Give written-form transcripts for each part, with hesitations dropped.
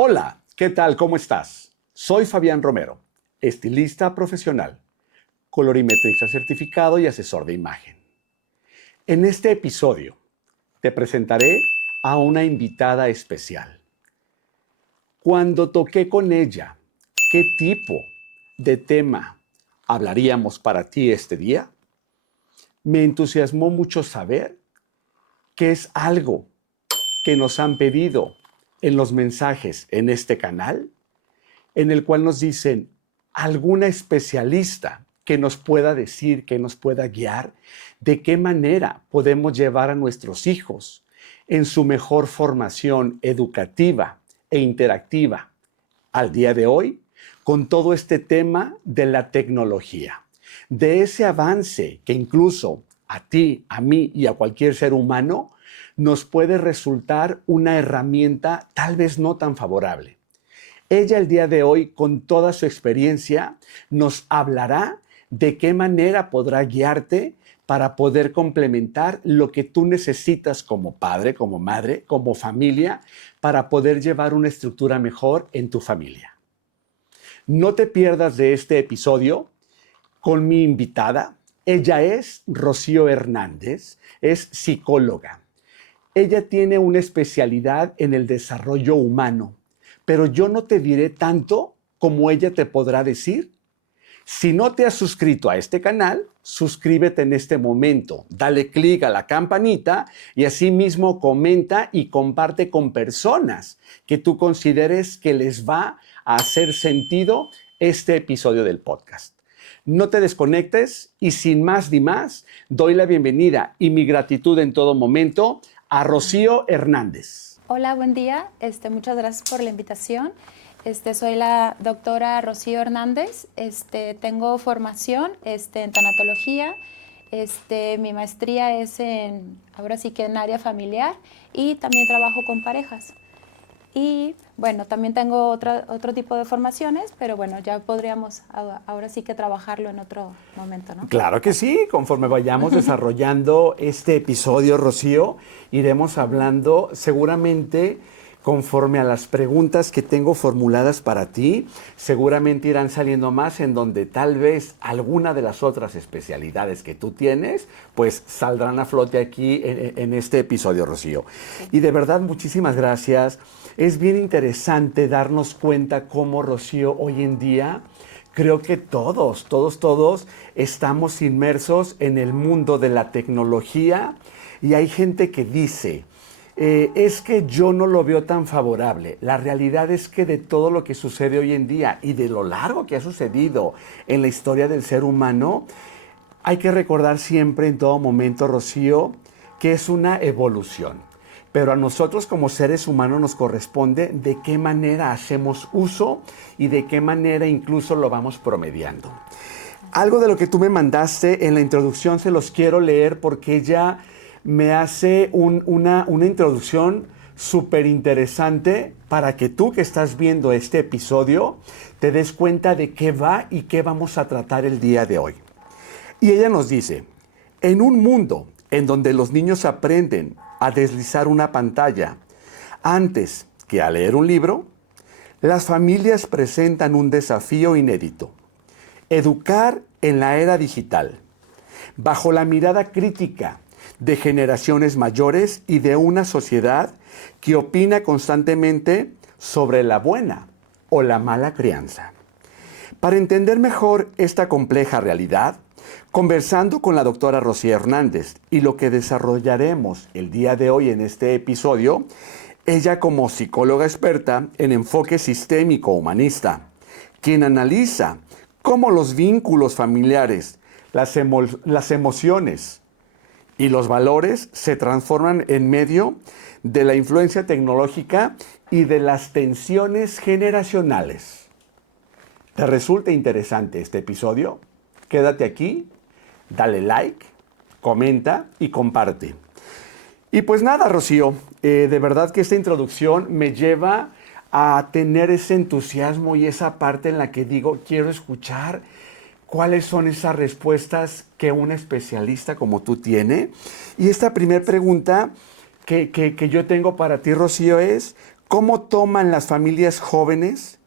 Hola, ¿qué tal? ¿Cómo estás? Soy Fabián Romero, estilista profesional, colorimetrista certificado y asesor de imagen. En este episodio te presentaré a una invitada especial. Cuando toqué con ella, ¿qué tipo de tema hablaríamos para ti este día? Me entusiasmó mucho saber que es algo que nos han pedido en los mensajes en este canal, en el cual nos dicen alguna especialista que nos pueda decir, que nos pueda guiar, de qué manera podemos llevar a nuestros hijos en su mejor formación educativa e interactiva al día de hoy con todo este tema de la tecnología, de ese avance que incluso a ti, a mí y a cualquier ser humano nos puede resultar una herramienta tal vez no tan favorable. Ella el día de hoy, con toda su experiencia, nos hablará de qué manera podrá guiarte para poder complementar lo que tú necesitas como padre, como madre, como familia, para poder llevar una estructura mejor en tu familia. No te pierdas de este episodio con mi invitada. Ella es Rocío Hernández, es psicóloga. Ella tiene una especialidad en el desarrollo humano, pero yo no te diré tanto como ella te podrá decir. Si no te has suscrito a este canal, suscríbete en este momento, dale clic a la campanita y asimismo comenta y comparte con personas que tú consideres que les va a hacer sentido este episodio del podcast. No te desconectes y sin más ni más, doy la bienvenida y mi gratitud en todo momento a Rocío Hernández. Hola, buen día. Muchas gracias por la invitación. Soy la doctora Rocío Hernández. Tengo formación en tanatología. Mi maestría es ahora sí que en área familiar y también trabajo con parejas. Y bueno, también tengo otro tipo de formaciones, pero bueno, ya podríamos ahora sí que trabajarlo en otro momento, ¿no? Claro que sí, conforme vayamos desarrollando este episodio, Rocío, iremos hablando seguramente conforme a las preguntas que tengo formuladas para ti, seguramente irán saliendo más en donde tal vez alguna de las otras especialidades que tú tienes, pues saldrán a flote aquí en este episodio, Rocío. Sí. Y de verdad, muchísimas gracias. Es bien interesante darnos cuenta cómo, Rocío, hoy en día creo que todos estamos inmersos en el mundo de la tecnología y hay gente que dice, es que yo no lo veo tan favorable. La realidad es que de todo lo que sucede hoy en día y de lo largo que ha sucedido en la historia del ser humano, hay que recordar siempre en todo momento, Rocío, que es una evolución. Pero a nosotros como seres humanos nos corresponde de qué manera hacemos uso y de qué manera incluso lo vamos promediando. Algo de lo que tú me mandaste en la introducción se los quiero leer porque ella me hace una introducción súper interesante para que tú que estás viendo este episodio te des cuenta de qué va y qué vamos a tratar el día de hoy. Y ella nos dice, en un mundo en donde los niños aprenden a deslizar una pantalla antes que a leer un libro, las familias presentan un desafío inédito: educar en la era digital, bajo la mirada crítica de generaciones mayores y de una sociedad que opina constantemente sobre la buena o la mala crianza. Para entender mejor esta compleja realidad, conversando con la doctora Rocío Hernández y lo que desarrollaremos el día de hoy en este episodio, ella como psicóloga experta en enfoque sistémico humanista, quien analiza cómo los vínculos familiares, las emociones y los valores se transforman en medio de la influencia tecnológica y de las tensiones generacionales. ¿Te resulta interesante este episodio? Quédate aquí, dale like, comenta y comparte. Y pues nada, Rocío, de verdad que esta introducción me lleva a tener ese entusiasmo y esa parte en la que digo, quiero escuchar cuáles son esas respuestas que un especialista como tú tiene. Y esta primera pregunta que yo tengo para ti, Rocío, es ¿Cómo toman las familias jóvenes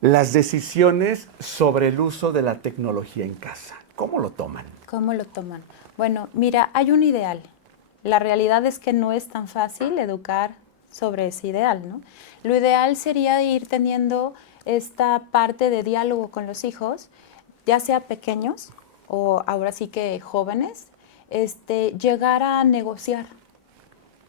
las decisiones sobre el uso de la tecnología en casa? ¿Cómo lo toman? ¿Cómo lo toman? Bueno, mira, hay un ideal. La realidad es que no es tan fácil educar sobre ese ideal, ¿no? Lo ideal sería ir teniendo esta parte de diálogo con los hijos, ya sea pequeños o ahora sí que jóvenes, llegar a negociar,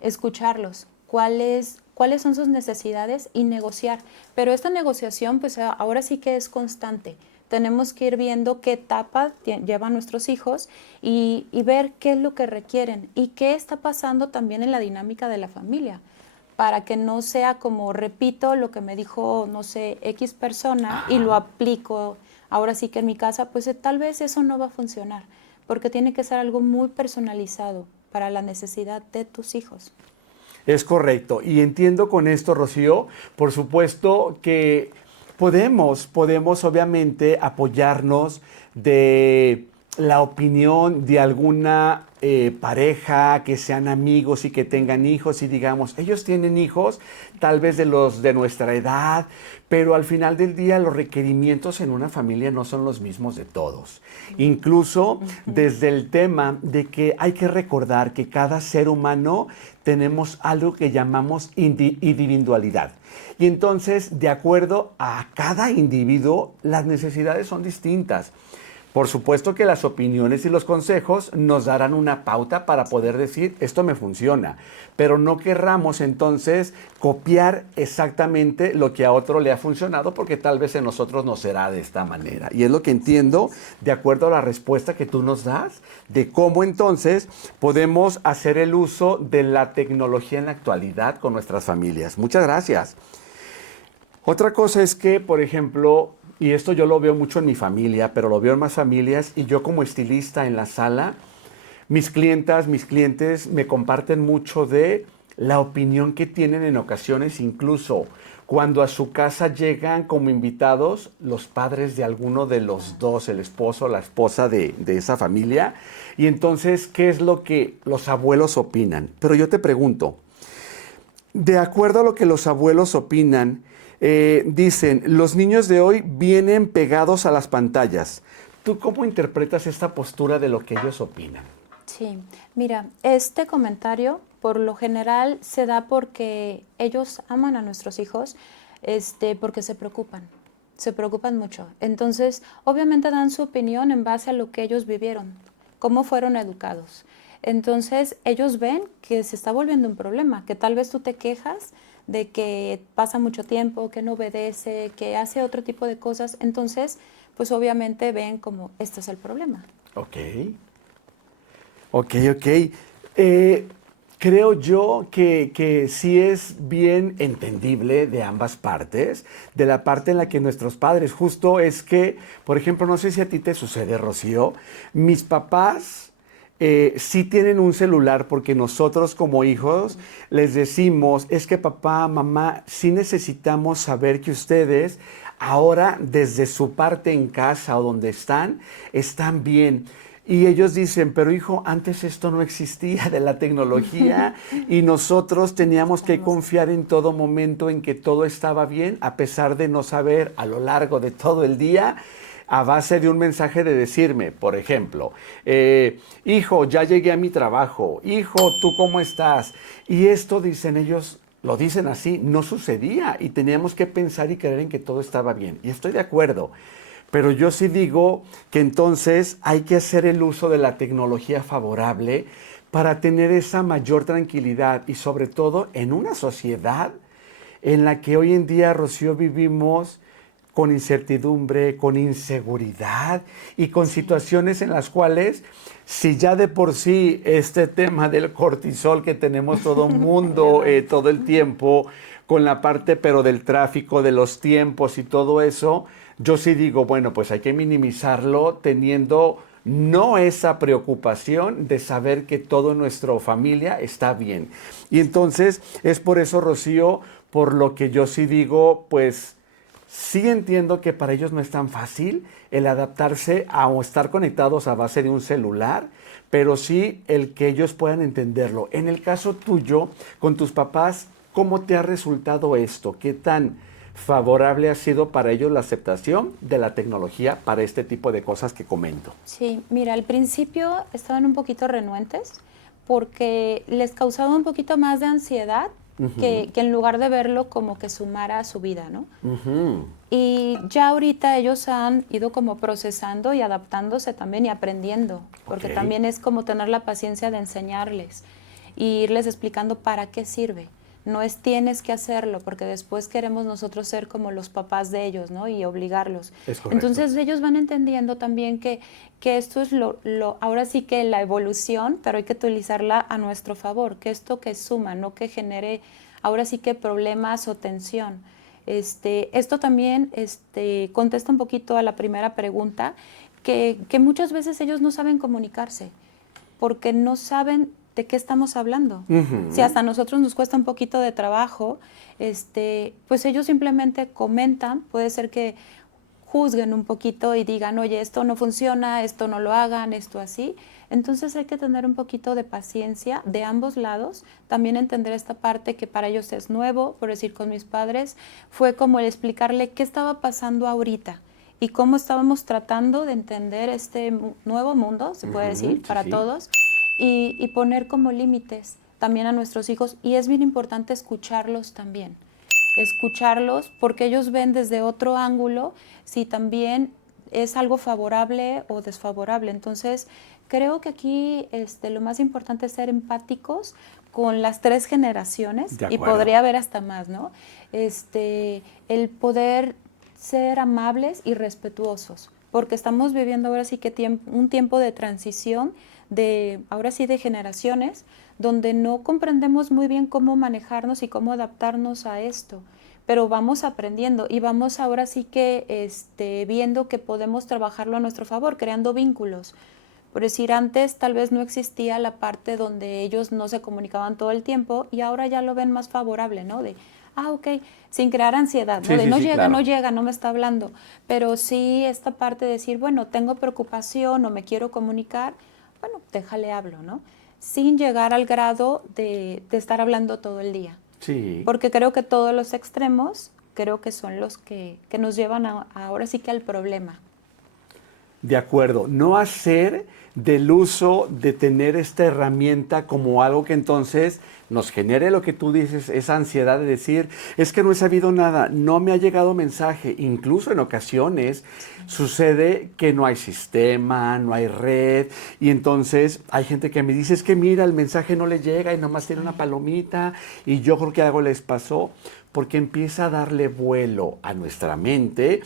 escucharlos, cuáles son sus necesidades y negociar. Pero esta negociación, pues ahora sí que es constante. Tenemos que ir viendo qué etapa llevan nuestros hijos y ver qué es lo que requieren y qué está pasando también en la dinámica de la familia, para que no sea como repito lo que me dijo, no sé, X persona y lo aplico ahora sí que en mi casa, pues tal vez eso no va a funcionar, porque tiene que ser algo muy personalizado para la necesidad de tus hijos. Es correcto. Y entiendo con esto, Rocío, por supuesto que podemos obviamente apoyarnos de la opinión de alguna pareja, que sean amigos y que tengan hijos y digamos, ellos tienen hijos, tal vez de los de nuestra edad, pero al final del día los requerimientos en una familia no son los mismos de todos. Incluso desde el tema de que hay que recordar que cada ser humano tenemos algo que llamamos individualidad. Y entonces, de acuerdo a cada individuo, las necesidades son distintas. Por supuesto que las opiniones y los consejos nos darán una pauta para poder decir, esto me funciona, pero no querramos entonces copiar exactamente lo que a otro le ha funcionado, porque tal vez en nosotros no será de esta manera. Y es lo que entiendo, de acuerdo a la respuesta que tú nos das, de cómo entonces podemos hacer el uso de la tecnología en la actualidad con nuestras familias. Muchas gracias. Otra cosa es que, por ejemplo, y esto yo lo veo mucho en mi familia, pero lo veo en más familias, y yo como estilista en la sala, mis clientes me comparten mucho de la opinión que tienen en ocasiones, incluso cuando a su casa llegan como invitados los padres de alguno de los dos, el esposo o la esposa de esa familia, y entonces, ¿qué es lo que los abuelos opinan? Pero yo te pregunto, de acuerdo a lo que los abuelos opinan, dicen, los niños de hoy vienen pegados a las pantallas. ¿Tú cómo interpretas esta postura de lo que ellos opinan? Sí, mira, este comentario por lo general se da porque ellos aman a nuestros hijos, porque se preocupan mucho. Entonces, obviamente dan su opinión en base a lo que ellos vivieron, cómo fueron educados. Entonces, ellos ven que se está volviendo un problema, que tal vez tú te quejas de que pasa mucho tiempo, que no obedece, que hace otro tipo de cosas. Entonces, pues obviamente ven como, este es el problema. Ok. Creo yo que sí es bien entendible de ambas partes, de la parte en la que nuestros padres, justo es que, por ejemplo, no sé si a ti te sucede, Rocío, mis papás sí tienen un celular porque nosotros como hijos les decimos, es que papá, mamá, sí necesitamos saber que ustedes ahora desde su parte en casa o donde están bien. Y ellos dicen, pero hijo, antes esto no existía de la tecnología y nosotros teníamos que confiar en todo momento en que todo estaba bien, a pesar de no saber a lo largo de todo el día, a base de un mensaje de decirme, por ejemplo, hijo, ya llegué a mi trabajo, hijo, ¿tú cómo estás? Y esto, dicen ellos, lo dicen así, no sucedía y teníamos que pensar y creer en que todo estaba bien. Y estoy de acuerdo. Pero yo sí digo que entonces hay que hacer el uso de la tecnología favorable para tener esa mayor tranquilidad y sobre todo en una sociedad en la que hoy en día, Rocío, vivimos con incertidumbre, con inseguridad y con situaciones en las cuales, si ya de por sí este tema del cortisol que tenemos todo el mundo todo el tiempo, con la parte pero del tráfico, de los tiempos y todo eso, yo sí digo, bueno, pues hay que minimizarlo teniendo no esa preocupación de saber que toda nuestra familia está bien. Y entonces es por eso, Rocío, por lo que yo sí digo, pues sí entiendo que para ellos no es tan fácil el adaptarse a o estar conectados a base de un celular, pero sí el que ellos puedan entenderlo. En el caso tuyo, con tus papás, ¿Cómo te ha resultado esto? ¿Qué tan favorable ha sido para ellos la aceptación de la tecnología para este tipo de cosas que comento? Sí, mira, al principio estaban un poquito renuentes porque les causaba un poquito más de ansiedad que en lugar de verlo como que sumara a su vida, ¿no? Ujú. Y ya ahorita ellos han ido como procesando y adaptándose también y aprendiendo, porque Ok. también es como tener la paciencia de enseñarles y irles explicando para qué sirve. No es tienes que hacerlo, porque después queremos nosotros ser como los papás de ellos, ¿no? Y obligarlos. Es correcto. Entonces ellos van entendiendo también que esto es ahora sí que la evolución, pero hay que utilizarla a nuestro favor, que esto que suma, no que genere ahora sí que problemas o tensión. Esto también contesta un poquito a la primera pregunta, que muchas veces ellos no saben comunicarse, porque no saben de qué estamos hablando. Ujú. Si hasta a nosotros nos cuesta un poquito de trabajo, pues ellos simplemente comentan, puede ser que juzguen un poquito y digan, oye, esto no funciona, esto no lo hagan, esto así. Entonces hay que tener un poquito de paciencia de ambos lados, también entender esta parte que para ellos es nuevo, por decir con mis padres, fue como el explicarle qué estaba pasando ahorita y cómo estábamos tratando de entender este nuevo mundo, se puede decir, Sí, para sí. todos, y poner como límites también a nuestros hijos. Y es bien importante escucharlos también, escucharlos porque ellos ven desde otro ángulo si también es algo favorable o desfavorable. Entonces, creo que aquí lo más importante es ser empáticos con las 3 generaciones De y acuerdo. podría haber hasta más, ¿no? El poder ser amables y respetuosos, porque estamos viviendo ahora sí que un tiempo de transición ahora sí de generaciones, donde no comprendemos muy bien cómo manejarnos y cómo adaptarnos a esto, pero vamos aprendiendo y vamos ahora sí que viendo que podemos trabajarlo a nuestro favor, creando vínculos. Por decir, antes tal vez no existía la parte donde ellos no se comunicaban todo el tiempo y ahora ya lo ven más favorable, ¿no? Ok, sin crear ansiedad, ¿no? Sí, De sí, no sí, llega, claro. no llega, no me está hablando. Pero sí esta parte de decir, bueno, tengo preocupación o me quiero comunicar, bueno, déjale hablo, ¿no? Sin llegar al grado de estar hablando todo el día. Sí. Porque creo que todos los extremos, creo que son los que nos llevan ahora sí que al problema. De acuerdo, no hacer del uso de tener esta herramienta como algo que entonces nos genere lo que tú dices, esa ansiedad de decir, es que no he sabido nada, no me ha llegado mensaje. Incluso en ocasiones sucede que no hay sistema, no hay red, y entonces hay gente que me dice, es que mira, el mensaje no le llega y nomás tiene una palomita, y yo creo que algo les pasó, porque empieza a darle vuelo a nuestra mente,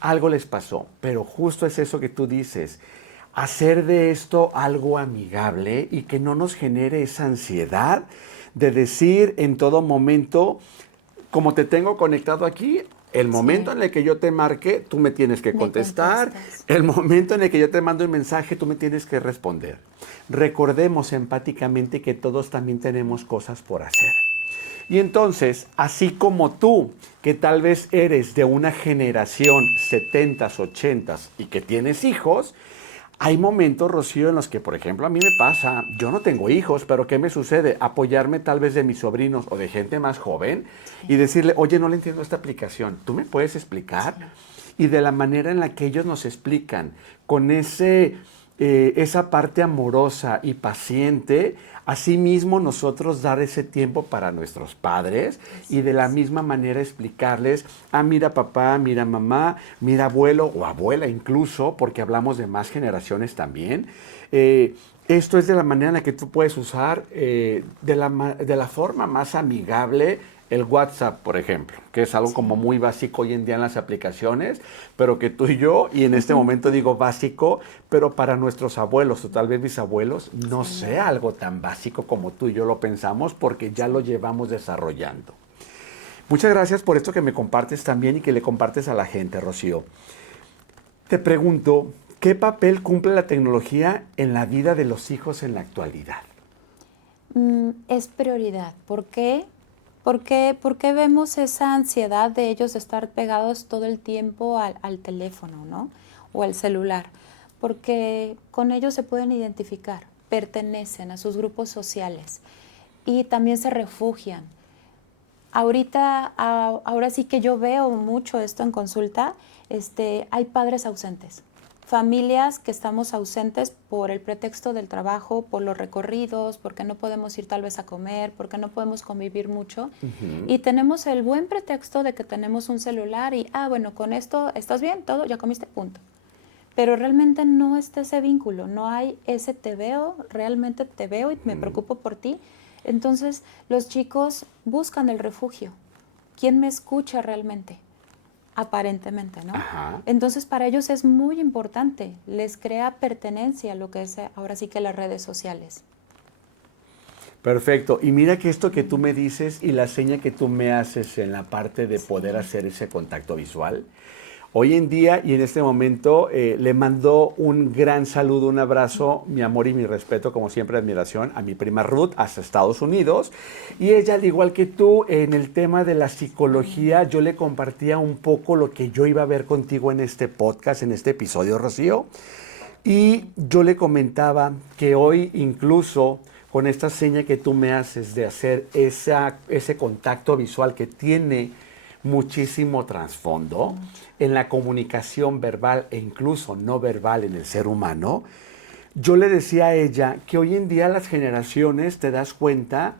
algo les pasó, pero justo es eso que tú dices, hacer de esto algo amigable y que no nos genere esa ansiedad de decir en todo momento, como te tengo conectado aquí, el momento en el que yo te marque, tú me tienes que Me contestar. contestas. El momento en el que yo te mando un mensaje, tú me tienes que responder. Recordemos empáticamente que todos también tenemos cosas por hacer. Y entonces, así como tú, que tal vez eres de una generación 70s, 80s y que tienes hijos, hay momentos, Rocío, en los que, por ejemplo, a mí me pasa, yo no tengo hijos, pero ¿qué me sucede? Apoyarme tal vez de mis sobrinos o de gente más joven y decirle, oye, no le entiendo esta aplicación, ¿tú me puedes explicar? Y de la manera en la que ellos nos explican, con esa parte amorosa y paciente, asimismo nosotros dar ese tiempo para nuestros padres y de la misma manera explicarles, mira papá, mira mamá, mira abuelo o abuela incluso, porque hablamos de más generaciones también. Esto es de la manera en la que tú puedes usar de la forma más amigable el WhatsApp, por ejemplo, que es algo como muy básico hoy en día en las aplicaciones, pero que tú y yo, y en este momento digo básico, pero para nuestros abuelos o tal vez bisabuelos, no sea algo tan básico como tú y yo lo pensamos porque ya lo llevamos desarrollando. Muchas gracias por esto que me compartes también y que le compartes a la gente, Rocío. Te pregunto, ¿qué papel cumple la tecnología en la vida de los hijos en la actualidad? Es prioridad. ¿Por qué? ¿Por qué vemos esa ansiedad de ellos de estar pegados todo el tiempo al teléfono, ¿no? O al celular? Porque con ellos se pueden identificar, pertenecen a sus grupos sociales y también se refugian. ahorita, ahora sí que yo veo mucho esto en consulta, hay padres ausentes. Familias que estamos ausentes por el pretexto del trabajo, por los recorridos, porque no podemos ir tal vez a comer, porque no podemos convivir mucho. Y tenemos el buen pretexto de que tenemos un celular y, bueno, con esto estás bien, todo, ya comiste, punto. Pero realmente no está ese vínculo, no hay ese te veo, realmente te veo y me preocupo por ti. Entonces los chicos buscan el refugio. ¿Quién me escucha realmente? Aparentemente, ¿no? Ajá. Entonces para ellos es muy importante, les crea pertenencia lo que es ahora sí que las redes sociales. Perfecto. Y mira que esto que tú me dices y la seña que tú me haces en la parte de poder hacer ese contacto visual, hoy en día y en este momento le mando un gran saludo, un abrazo, mi amor y mi respeto, como siempre, admiración a mi prima Ruth hasta Estados Unidos. Y ella, al igual que tú, en el tema de la psicología, yo le compartía un poco lo que yo iba a ver contigo en este podcast, en este episodio, Rocío. Y yo le comentaba que hoy incluso con esta seña que tú me haces de hacer ese contacto visual que tiene muchísimo trasfondo en la comunicación verbal e incluso no verbal en el ser humano, yo le decía a ella que hoy en día las generaciones, te das cuenta,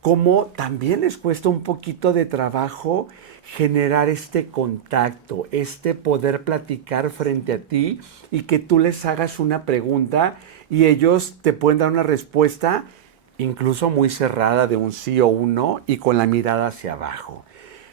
cómo también les cuesta un poquito de trabajo generar este contacto, este poder platicar frente a ti y que tú les hagas una pregunta y ellos te pueden dar una respuesta incluso muy cerrada de un sí o un no y con la mirada hacia abajo.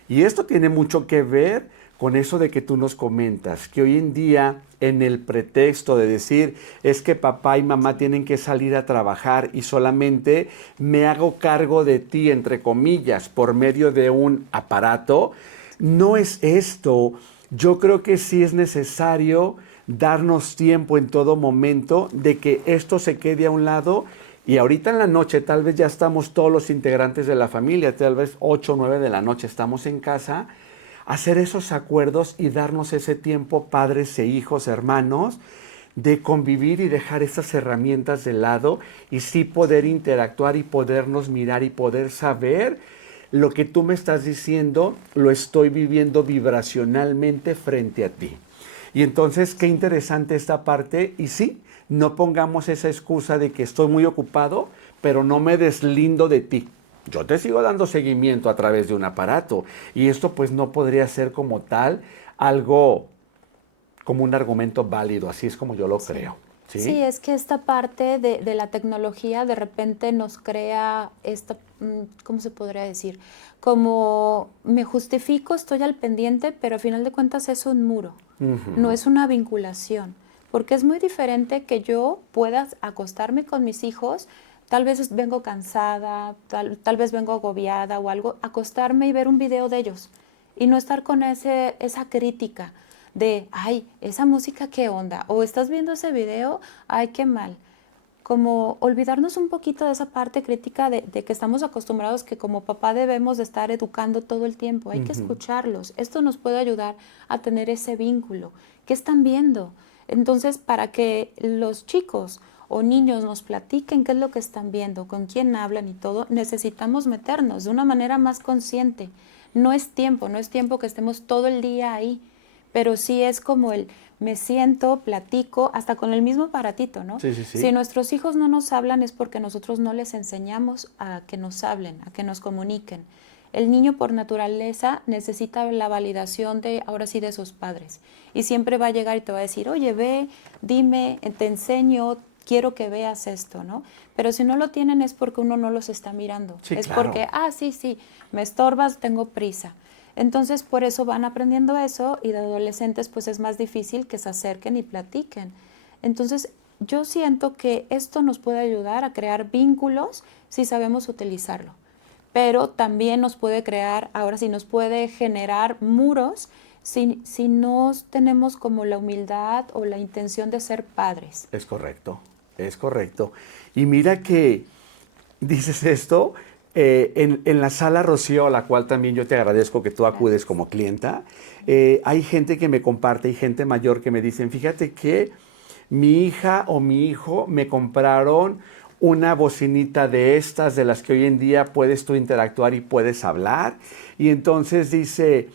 Y esto tiene mucho que ver con eso de que tú nos comentas, que hoy en día en el pretexto de decir es que papá y mamá tienen que salir a trabajar y solamente me hago cargo de ti, entre comillas, por medio de un aparato, no es esto. Yo creo que sí es necesario darnos tiempo en todo momento de que esto se quede a un lado. Y ahorita en la noche tal vez ya estamos todos los integrantes de la familia, tal vez 8 o 9 de la noche estamos en casa, hacer esos acuerdos y darnos ese tiempo, padres e hijos, hermanos, de convivir y dejar esas herramientas de lado y sí poder interactuar y podernos mirar y poder saber lo que tú me estás diciendo, lo estoy viviendo vibracionalmente frente a ti. Y entonces, qué interesante esta parte y sí, no pongamos esa excusa de que estoy muy ocupado, pero no me deslindo de ti. Yo te sigo dando seguimiento a través de un aparato y esto pues no podría ser como tal algo como un argumento válido, así es como yo lo creo. ¿Sí? Sí, es que esta parte de la tecnología de repente nos crea esta, ¿cómo se podría decir? Como me justifico, estoy al pendiente, pero al final de cuentas es un muro, no es una vinculación. Porque es muy diferente que yo pueda acostarme con mis hijos, tal vez vengo cansada, tal vez vengo agobiada o algo, acostarme y ver un video de ellos y no estar con esa crítica de, ay, esa música qué onda, o estás viendo ese video, ay, qué mal. Como olvidarnos un poquito de esa parte crítica de que estamos acostumbrados que como papá debemos de estar educando todo el tiempo, hay que escucharlos. Esto nos puede ayudar a tener ese vínculo. ¿Qué están viendo? Entonces, para que los chicos o niños nos platiquen qué es lo que están viendo, con quién hablan y todo, necesitamos meternos de una manera más consciente. No es tiempo que estemos todo el día ahí, pero sí es como me siento, platico, hasta con el mismo aparatito, ¿no? Sí, sí, sí. Si nuestros hijos no nos hablan es porque nosotros no les enseñamos a que nos hablen, a que nos comuniquen. El niño por naturaleza necesita la validación ahora sí, de sus padres. Y siempre va a llegar y te va a decir, oye, ve, dime, te enseño, quiero que veas esto, ¿no? Pero si no lo tienen es porque uno no los está mirando. Sí, es claro. porque, sí, me estorbas, tengo prisa. Entonces, por eso van aprendiendo eso y de adolescentes pues es más difícil que se acerquen y platiquen. Entonces, yo siento que esto nos puede ayudar a crear vínculos si sabemos utilizarlo. Pero también nos puede crear, ahora sí, nos puede generar muros si no tenemos como la humildad o la intención de ser padres. Es correcto, es correcto. Y mira que dices esto, en la sala Rocío, a la cual también yo te agradezco que tú acudes como clienta, hay gente que me comparte y gente mayor que me dicen, fíjate que mi hija o mi hijo me compraron una bocinita de estas, de las que hoy en día puedes tú interactuar y puedes hablar. Y entonces dice,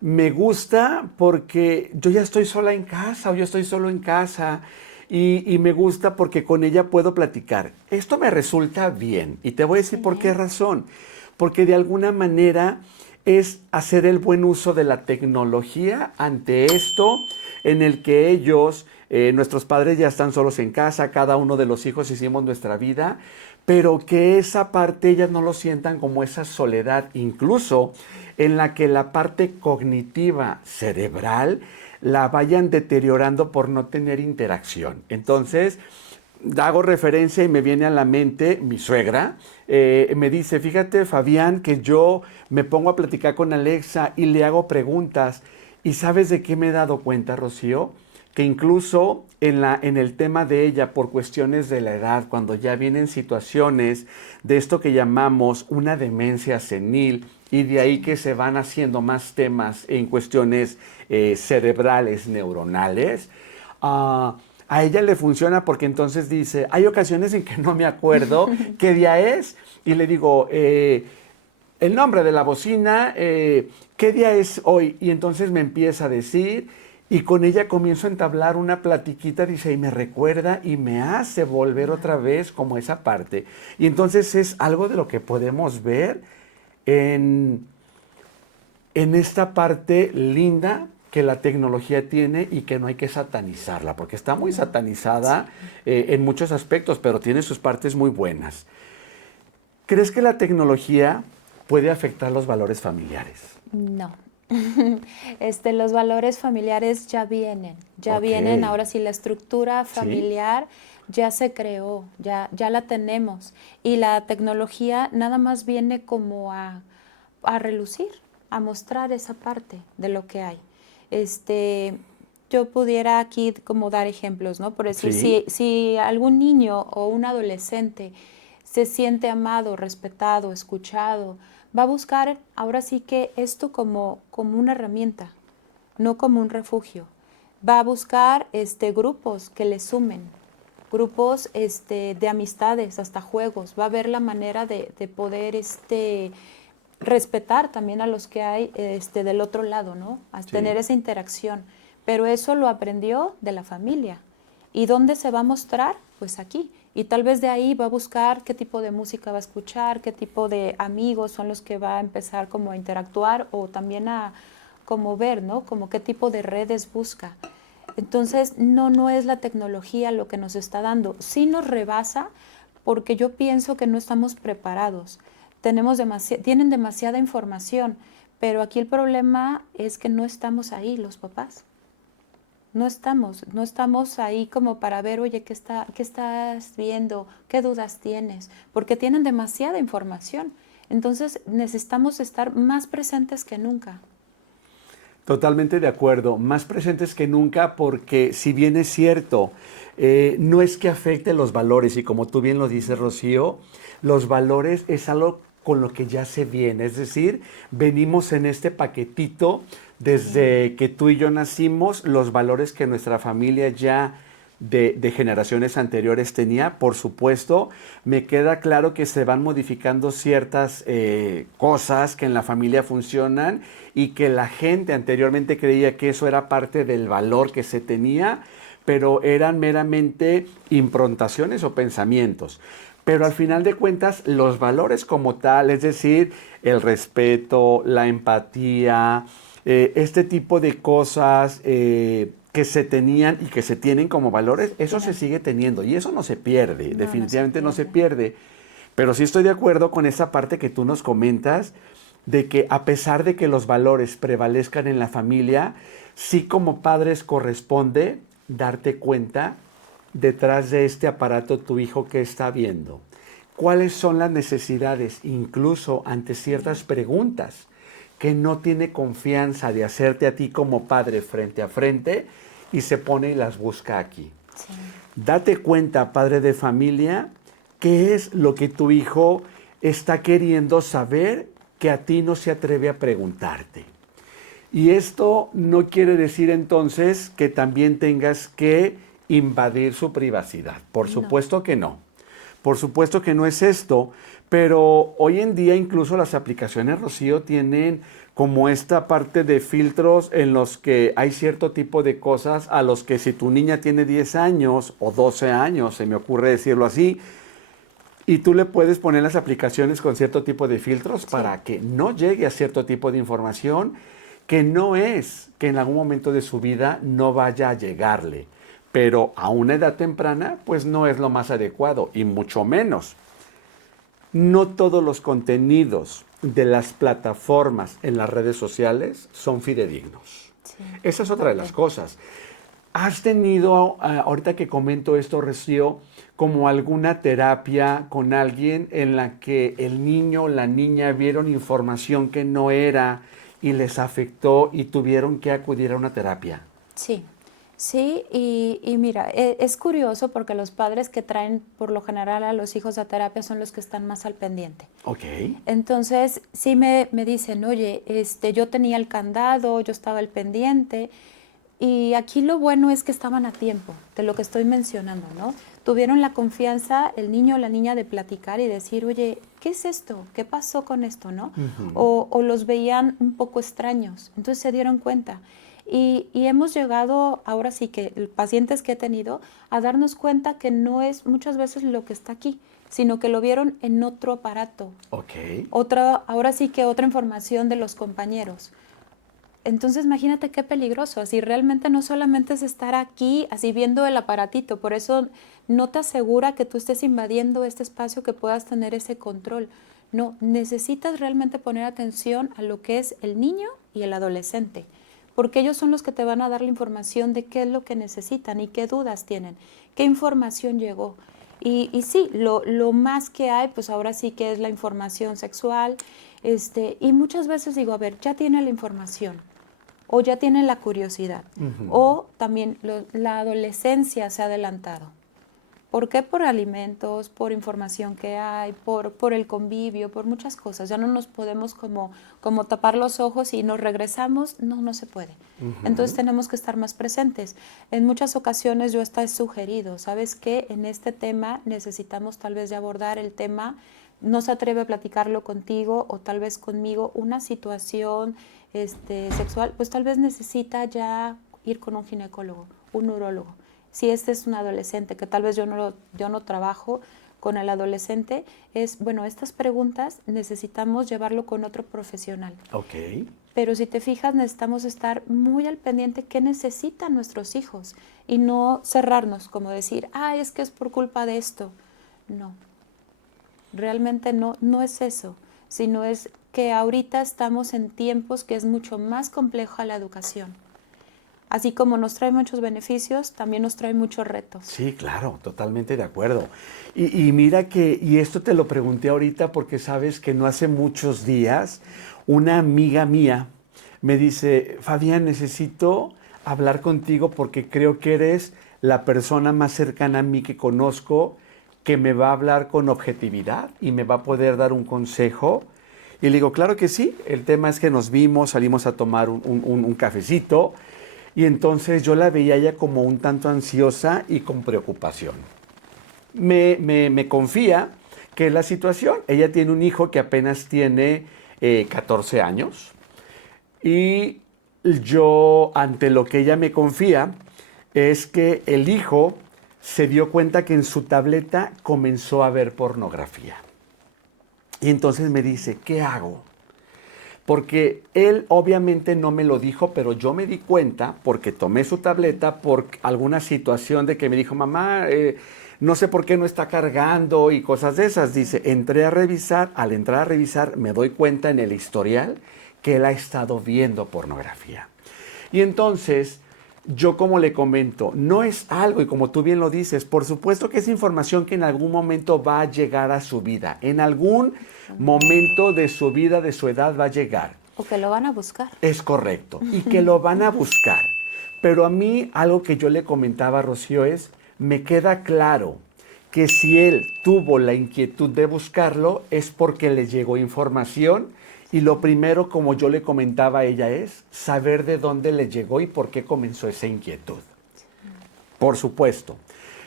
me gusta porque yo ya estoy sola en casa o yo estoy solo en casa y me gusta porque con ella puedo platicar. Esto me resulta bien y te voy a decir por qué razón. Porque de alguna manera es hacer el buen uso de la tecnología ante esto en el que ellos, nuestros padres ya están solos en casa, cada uno de los hijos hicimos nuestra vida, pero que esa parte ellas no lo sientan como esa soledad, incluso en la que la parte cognitiva cerebral la vayan deteriorando por no tener interacción. Entonces, hago referencia y me viene a la mente mi suegra, me dice, fíjate Fabián, que yo me pongo a platicar con Alexa y le hago preguntas. ¿Y sabes de qué me he dado cuenta, Rocío? Que incluso en el tema de ella, por cuestiones de la edad, cuando ya vienen situaciones de esto que llamamos una demencia senil, y de ahí que se van haciendo más temas en cuestiones cerebrales, neuronales, a ella le funciona porque entonces dice, hay ocasiones en que no me acuerdo qué día es, y le digo, el nombre de la bocina, qué día es hoy, y entonces me empieza a decir, y con ella comienzo a entablar una platiquita, dice, y me recuerda y me hace volver otra vez como esa parte. Y entonces es algo de lo que podemos ver en esta parte linda que la tecnología tiene y que no hay que satanizarla, porque está muy satanizada en muchos aspectos, pero tiene sus partes muy buenas. ¿Crees que la tecnología puede afectar los valores familiares? No. Los valores familiares ya vienen, ahora sí la estructura familiar ya se creó, ya la tenemos, y la tecnología nada más viene como a relucir, a mostrar esa parte de lo que hay. Yo pudiera aquí como dar ejemplos, ¿no? Por decir, si algún niño o un adolescente se siente amado, respetado, escuchado, va a buscar ahora sí que esto como una herramienta, no como un refugio. Va a buscar grupos que le sumen, grupos de amistades, hasta juegos. Va a ver la manera de poder respetar también a los que hay del otro lado, ¿no? A tener esa interacción. Pero eso lo aprendió de la familia. ¿Y dónde se va a mostrar? Pues aquí. Y tal vez de ahí va a buscar qué tipo de música va a escuchar, qué tipo de amigos son los que va a empezar como a interactuar o también a como ver, ¿no? Como qué tipo de redes busca. Entonces, no es la tecnología lo que nos está dando. Sí nos rebasa porque yo pienso que no estamos preparados. Tienen demasiada información, pero aquí el problema es que no estamos ahí los papás. No estamos ahí como para ver, oye, ¿qué estás viendo? ¿Qué dudas tienes? Porque tienen demasiada información. Entonces necesitamos estar más presentes que nunca. Totalmente de acuerdo, más presentes que nunca porque si bien es cierto, no es que afecte los valores y como tú bien lo dices, Rocío, los valores es algo con lo que ya se viene, es decir, venimos en este paquetito desde que tú y yo nacimos, los valores que nuestra familia ya de generaciones anteriores tenía, por supuesto, me queda claro que se van modificando ciertas cosas que en la familia funcionan y que la gente anteriormente creía que eso era parte del valor que se tenía, pero eran meramente improntaciones o pensamientos. Pero al final de cuentas, los valores como tal, es decir, el respeto, la empatía, este tipo de cosas que se tenían y que se tienen como valores, eso se sigue teniendo y eso no se pierde, definitivamente no se pierde. Pero sí estoy de acuerdo con esa parte que tú nos comentas, de que a pesar de que los valores prevalezcan en la familia, sí como padres corresponde darte cuenta detrás de este aparato tu hijo que está viendo. ¿Cuáles son las necesidades, incluso ante ciertas preguntas que no tiene confianza de hacerte a ti como padre frente a frente y se pone y las busca aquí? Sí. Date cuenta, padre de familia, qué es lo que tu hijo está queriendo saber que a ti no se atreve a preguntarte. Y esto no quiere decir entonces que también tengas que invadir su privacidad. Por supuesto que no. Por supuesto que no es esto, pero hoy en día incluso las aplicaciones, Rocío, tienen como esta parte de filtros en los que hay cierto tipo de cosas a los que si tu niña tiene 10 años o 12 años, se me ocurre decirlo así, y tú le puedes poner las aplicaciones con cierto tipo de filtros para que no llegue a cierto tipo de información que no es que en algún momento de su vida no vaya a llegarle. Pero a una edad temprana, pues no es lo más adecuado, y mucho menos. No todos los contenidos de las plataformas en las redes sociales son fidedignos. Sí. Esa es otra de las cosas. ¿Has tenido, ahorita que comento esto, Rocío, como alguna terapia con alguien en la que el niño o la niña vieron información que no era y les afectó y tuvieron que acudir a una terapia? Sí. Sí, y mira, es curioso porque los padres que traen por lo general a los hijos a terapia son los que están más al pendiente. Ok. Entonces, sí me dicen, oye, yo tenía el candado, yo estaba al pendiente, y aquí lo bueno es que estaban a tiempo de lo que estoy mencionando, ¿no? Tuvieron la confianza, el niño o la niña, de platicar y decir, oye, ¿qué es esto? ¿Qué pasó con esto, no? O los veían un poco extraños, entonces se dieron cuenta. Y hemos llegado, ahora sí que pacientes que he tenido, a darnos cuenta que no es muchas veces lo que está aquí, sino que lo vieron en otro aparato. Ok. Ahora sí que otra información de los compañeros. Entonces imagínate qué peligroso, así realmente no solamente es estar aquí, así viendo el aparatito, por eso no te asegura que tú estés invadiendo este espacio, que puedas tener ese control. No, necesitas realmente poner atención a lo que es el niño y el adolescente, porque ellos son los que te van a dar la información de qué es lo que necesitan y qué dudas tienen, qué información llegó. Y sí, lo más que hay, pues ahora sí que es la información sexual, y muchas veces digo, a ver, ya tiene la información, o ya tiene la curiosidad, o también la adolescencia se ha adelantado. ¿Por qué? Por alimentos, por información que hay, por el convivio, por muchas cosas. Ya no nos podemos como tapar los ojos y nos regresamos, no se puede. Entonces tenemos que estar más presentes. En muchas ocasiones yo hasta he sugerido, ¿sabes qué? En este tema necesitamos tal vez de abordar el tema, no se atreve a platicarlo contigo o tal vez conmigo, una situación sexual, pues tal vez necesita ya ir con un ginecólogo, un urólogo. Si este es un adolescente, que tal vez yo no trabajo con el adolescente, bueno, estas preguntas necesitamos llevarlo con otro profesional. Ok. Pero si te fijas, necesitamos estar muy al pendiente qué necesitan nuestros hijos y no cerrarnos, como decir, es que es por culpa de esto. No, realmente no es eso, sino es que ahorita estamos en tiempos que es mucho más compleja la educación. Así como nos trae muchos beneficios, también nos trae muchos retos. Sí, claro, totalmente de acuerdo. Y mira que, y esto te lo pregunté ahorita porque sabes que no hace muchos días una amiga mía me dice, Fabián, necesito hablar contigo porque creo que eres la persona más cercana a mí que conozco que me va a hablar con objetividad y me va a poder dar un consejo. Y le digo, claro que sí, el tema es que nos vimos, salimos a tomar un cafecito. Y entonces yo la veía ella como un tanto ansiosa y con preocupación. Me confía que la situación, ella tiene un hijo que apenas tiene 14 años y yo, ante lo que ella me confía, es que el hijo se dio cuenta que en su tableta comenzó a ver pornografía. Y entonces me dice, ¿qué hago? Porque él obviamente no me lo dijo, pero yo me di cuenta porque tomé su tableta por alguna situación de que me dijo, mamá, no sé por qué no está cargando y cosas de esas. Dice, entré a revisar, al entrar a revisar me doy cuenta en el historial que él ha estado viendo pornografía. Y entonces, yo como le comento, no es algo, y como tú bien lo dices, por supuesto que es información que en algún momento va a llegar a su vida, en algún momento de su vida, de su edad va a llegar. O que lo van a buscar. Es correcto, y que lo van a buscar. Pero a mí algo que yo le comentaba a Rocío es, me queda claro que si él tuvo la inquietud de buscarlo es porque le llegó información y lo primero, como yo le comentaba a ella, es saber de dónde le llegó y por qué comenzó esa inquietud. Por supuesto.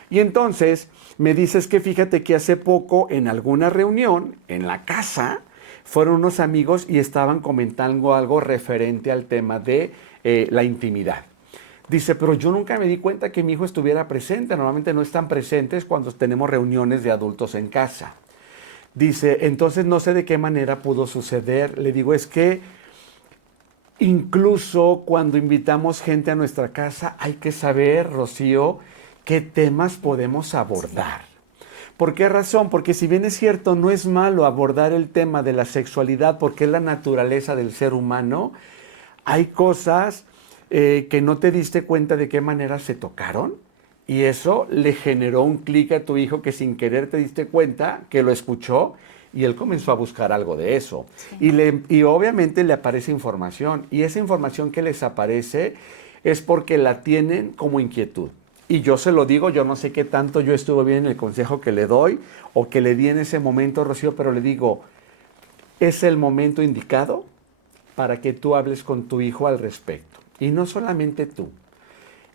Y entonces me dices que fíjate que hace poco en alguna reunión en la casa fueron unos amigos y estaban comentando algo referente al tema de la intimidad. Dice, pero yo nunca me di cuenta que mi hijo estuviera presente. Normalmente no están presentes cuando tenemos reuniones de adultos en casa. Dice, entonces no sé de qué manera pudo suceder. Le digo, es que incluso cuando invitamos gente a nuestra casa, hay que saber, Rocío, qué temas podemos abordar. ¿Por qué razón? Porque si bien es cierto, no es malo abordar el tema de la sexualidad porque es la naturaleza del ser humano, hay cosas que no te diste cuenta de qué manera se tocaron y eso le generó un clic a tu hijo que sin querer te diste cuenta, que lo escuchó y él comenzó a buscar algo de eso. Sí. Y obviamente le aparece información y esa información que les aparece es porque la tienen como inquietud. Y yo se lo digo, yo no sé qué tanto yo estuve bien en el consejo que le doy o que le di en ese momento, Rocío, pero le digo, es el momento indicado para que tú hables con tu hijo al respecto. Y no solamente tú.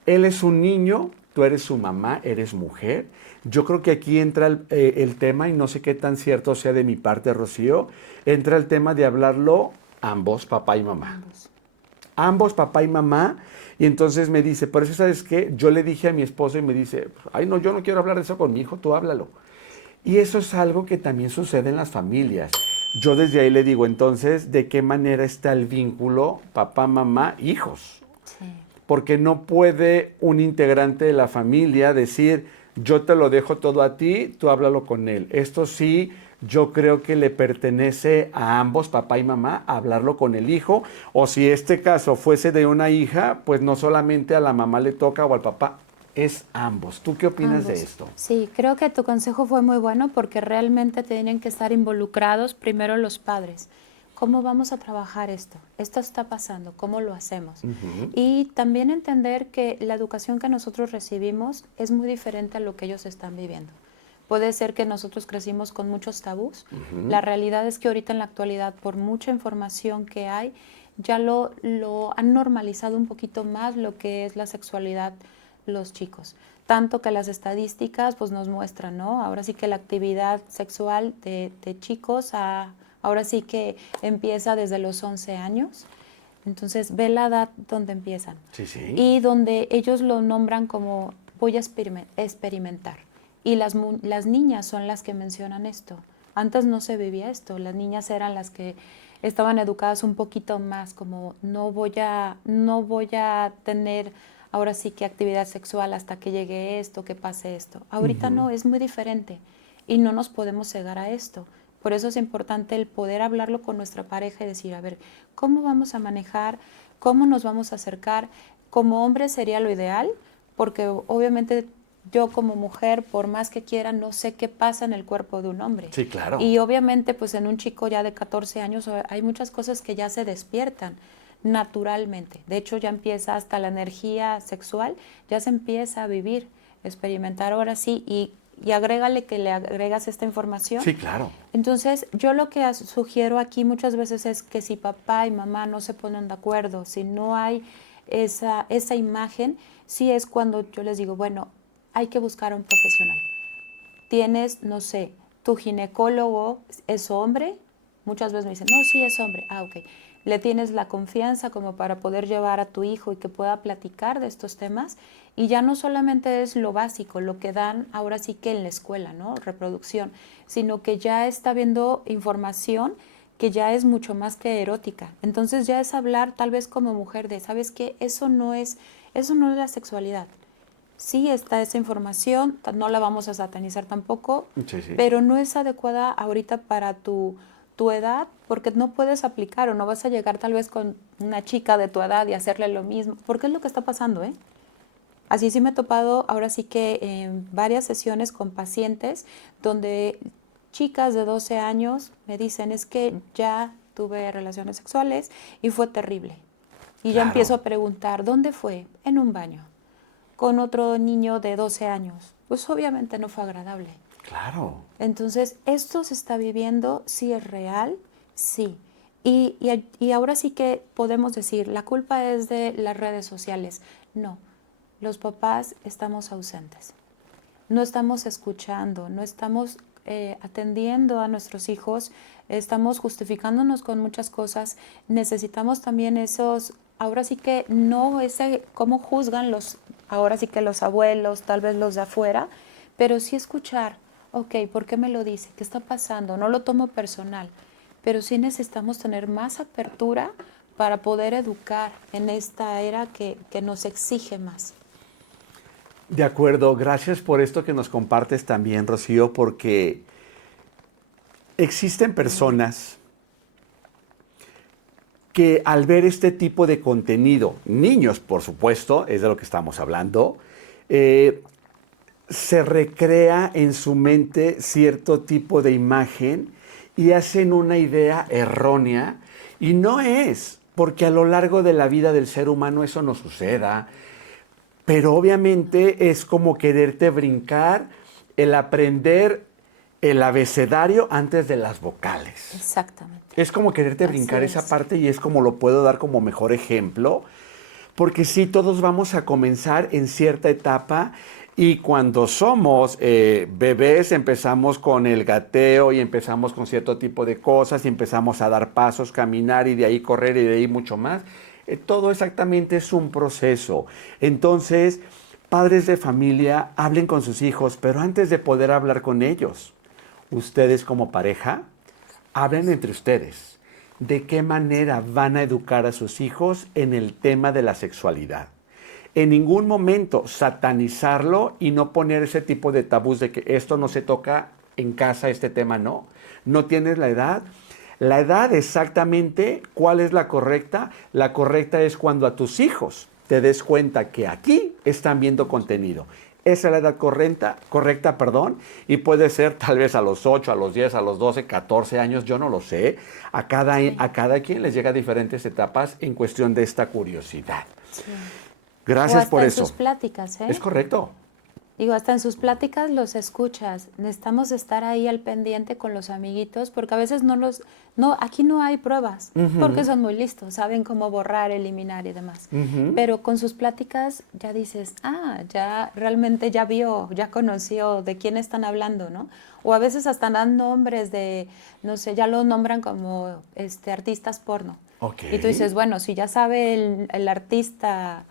Él es un niño, tú eres su mamá, eres mujer. Yo creo que aquí entra el tema, y no sé qué tan cierto sea de mi parte, Rocío, entra el tema de hablarlo ambos, papá y mamá. Ambos, papá y mamá. Y entonces me dice, por eso, ¿sabes qué? Yo le dije a mi esposo y me dice, ay, no, yo no quiero hablar de eso con mi hijo, tú háblalo. Y eso es algo que también sucede en las familias. Yo desde ahí le digo, entonces, ¿de qué manera está el vínculo papá, mamá, hijos? Sí. Porque no puede un integrante de la familia decir, yo te lo dejo todo a ti, tú háblalo con él. Esto sí, yo creo que le pertenece a ambos, papá y mamá, hablarlo con el hijo. O si este caso fuese de una hija, pues no solamente a la mamá le toca o al papá, es ambos. ¿Tú qué opinas de esto? Sí, creo que tu consejo fue muy bueno porque realmente tienen que estar involucrados primero los padres. ¿Cómo vamos a trabajar esto? Esto está pasando, ¿cómo lo hacemos? Y también entender que la educación que nosotros recibimos es muy diferente a lo que ellos están viviendo. Puede ser que nosotros crecimos con muchos tabús. La realidad es que ahorita en la actualidad, por mucha información que hay, ya lo han normalizado un poquito más lo que es la sexualidad los chicos. Tanto que las estadísticas pues, nos muestran, ¿no? Ahora sí que la actividad sexual de chicos ahora sí que empieza desde los 11 años. Entonces, ve la edad donde empiezan. Sí, sí. Y donde ellos lo nombran como voy a experimentar. Y las niñas son las que mencionan esto. Antes no se vivía esto. Las niñas eran las que estaban educadas un poquito más, como no voy a tener ahora sí que actividad sexual hasta que llegue esto, que pase esto. Ahorita no, es muy diferente y no nos podemos cegar a esto. Por eso es importante el poder hablarlo con nuestra pareja y decir, a ver, ¿cómo vamos a manejar? ¿Cómo nos vamos a acercar? Como hombre sería lo ideal, porque obviamente yo como mujer, por más que quiera, no sé qué pasa en el cuerpo de un hombre. Sí, claro. Y obviamente pues en un chico ya de 14 años hay muchas cosas que ya se despiertan naturalmente. De hecho, ya empieza hasta la energía sexual, ya se empieza a vivir, experimentar ahora sí, y agrégale que le agregas esta información. Sí, claro. Entonces, yo lo que sugiero aquí muchas veces es que si papá y mamá no se ponen de acuerdo, si no hay esa imagen, sí es cuando yo les digo, bueno, hay que buscar a un profesional. Tienes, no sé, tu ginecólogo es hombre, muchas veces me dicen, no, sí es hombre, ok. Le tienes la confianza como para poder llevar a tu hijo y que pueda platicar de estos temas. Y ya no solamente es lo básico, lo que dan ahora sí que en la escuela, ¿no? Reproducción, sino que ya está viendo información que ya es mucho más que erótica. Entonces ya es hablar tal vez como mujer de, ¿sabes qué? Eso no es la sexualidad. Sí está esa información, no la vamos a satanizar tampoco, sí. Pero no es adecuada ahorita para tu edad, porque no puedes aplicar o no vas a llegar tal vez con una chica de tu edad y hacerle lo mismo, porque es lo que está pasando, ¿eh? Así sí me he topado ahora sí que en varias sesiones con pacientes donde chicas de 12 años me dicen, es que ya tuve relaciones sexuales y fue terrible. Y ya empiezo a preguntar, ¿dónde fue? En un baño. Con otro niño de 12 años. Pues obviamente no fue agradable. Claro. Entonces, esto se está viviendo, sí es real, sí. Y ahora sí que podemos decir, la culpa es de las redes sociales. No, los papás estamos ausentes. no estamos escuchando, no estamos atendiendo a nuestros hijos, estamos justificándonos con muchas cosas. Necesitamos también esos, ahora sí que no ese cómo juzgan ahora sí que los abuelos, tal vez los de afuera, pero sí escuchar, ok, ¿por qué me lo dice? ¿Qué está pasando? No lo tomo personal, pero sí necesitamos tener más apertura para poder educar en esta era que nos exige más. De acuerdo, gracias por esto que nos compartes también, Rocío, porque existen personas que al ver este tipo de contenido, niños por supuesto, es de lo que estamos hablando, se recrea en su mente cierto tipo de imagen y hacen una idea errónea, y no es, porque a lo largo de la vida del ser humano eso no suceda. Pero obviamente es como quererte brincar el aprender el abecedario antes de las vocales. Exactamente. Es como quererte brincar esa parte, y es como lo puedo dar como mejor ejemplo, porque sí, todos vamos a comenzar en cierta etapa, y cuando somos bebés empezamos con el gateo y empezamos con cierto tipo de cosas y empezamos a dar pasos, caminar y de ahí correr y de ahí mucho más. Todo exactamente es un proceso. Entonces, padres de familia, hablen con sus hijos, pero antes de poder hablar con ellos, ustedes como pareja, hablen entre ustedes. ¿De qué manera van a educar a sus hijos en el tema de la sexualidad? En ningún momento satanizarlo y no poner ese tipo de tabús de que esto no se toca en casa, este tema no. No tienes la edad. La edad exactamente, ¿cuál es la correcta? La correcta es cuando a tus hijos te des cuenta que aquí están viendo contenido. Esa es la edad correcta, y puede ser tal vez a los 8, a los 10, a los 12, 14 años, yo no lo sé. A cada quien les llega a diferentes etapas en cuestión de esta curiosidad. Sí. Gracias por eso. En sus pláticas, ¿eh? Es correcto. Digo, hasta en sus pláticas los escuchas. Necesitamos estar ahí al pendiente con los amiguitos, porque a veces aquí no hay pruebas, porque son muy listos, saben cómo borrar, eliminar y demás. Pero con sus pláticas ya dices, ya realmente ya vio, ya conoció de quién están hablando, ¿no? O a veces hasta dan nombres de, no sé, ya los nombran como artistas porno. Okay. Y tú dices, bueno, si ya sabe el artista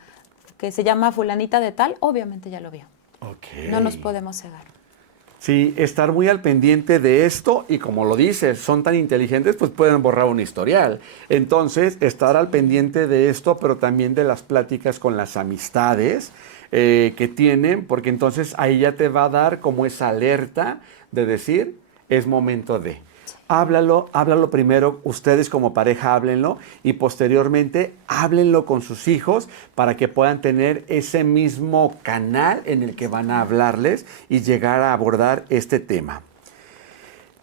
que se llama fulanita de tal, obviamente ya lo vio. Okay. No nos podemos cegar. Sí, estar muy al pendiente de esto, y como lo dices, son tan inteligentes, pues pueden borrar un historial. Entonces, estar al pendiente de esto, pero también de las pláticas con las amistades que tienen, porque entonces ahí ya te va a dar como esa alerta de decir, es momento de... Háblalo primero, ustedes como pareja háblenlo, y posteriormente háblenlo con sus hijos para que puedan tener ese mismo canal en el que van a hablarles y llegar a abordar este tema.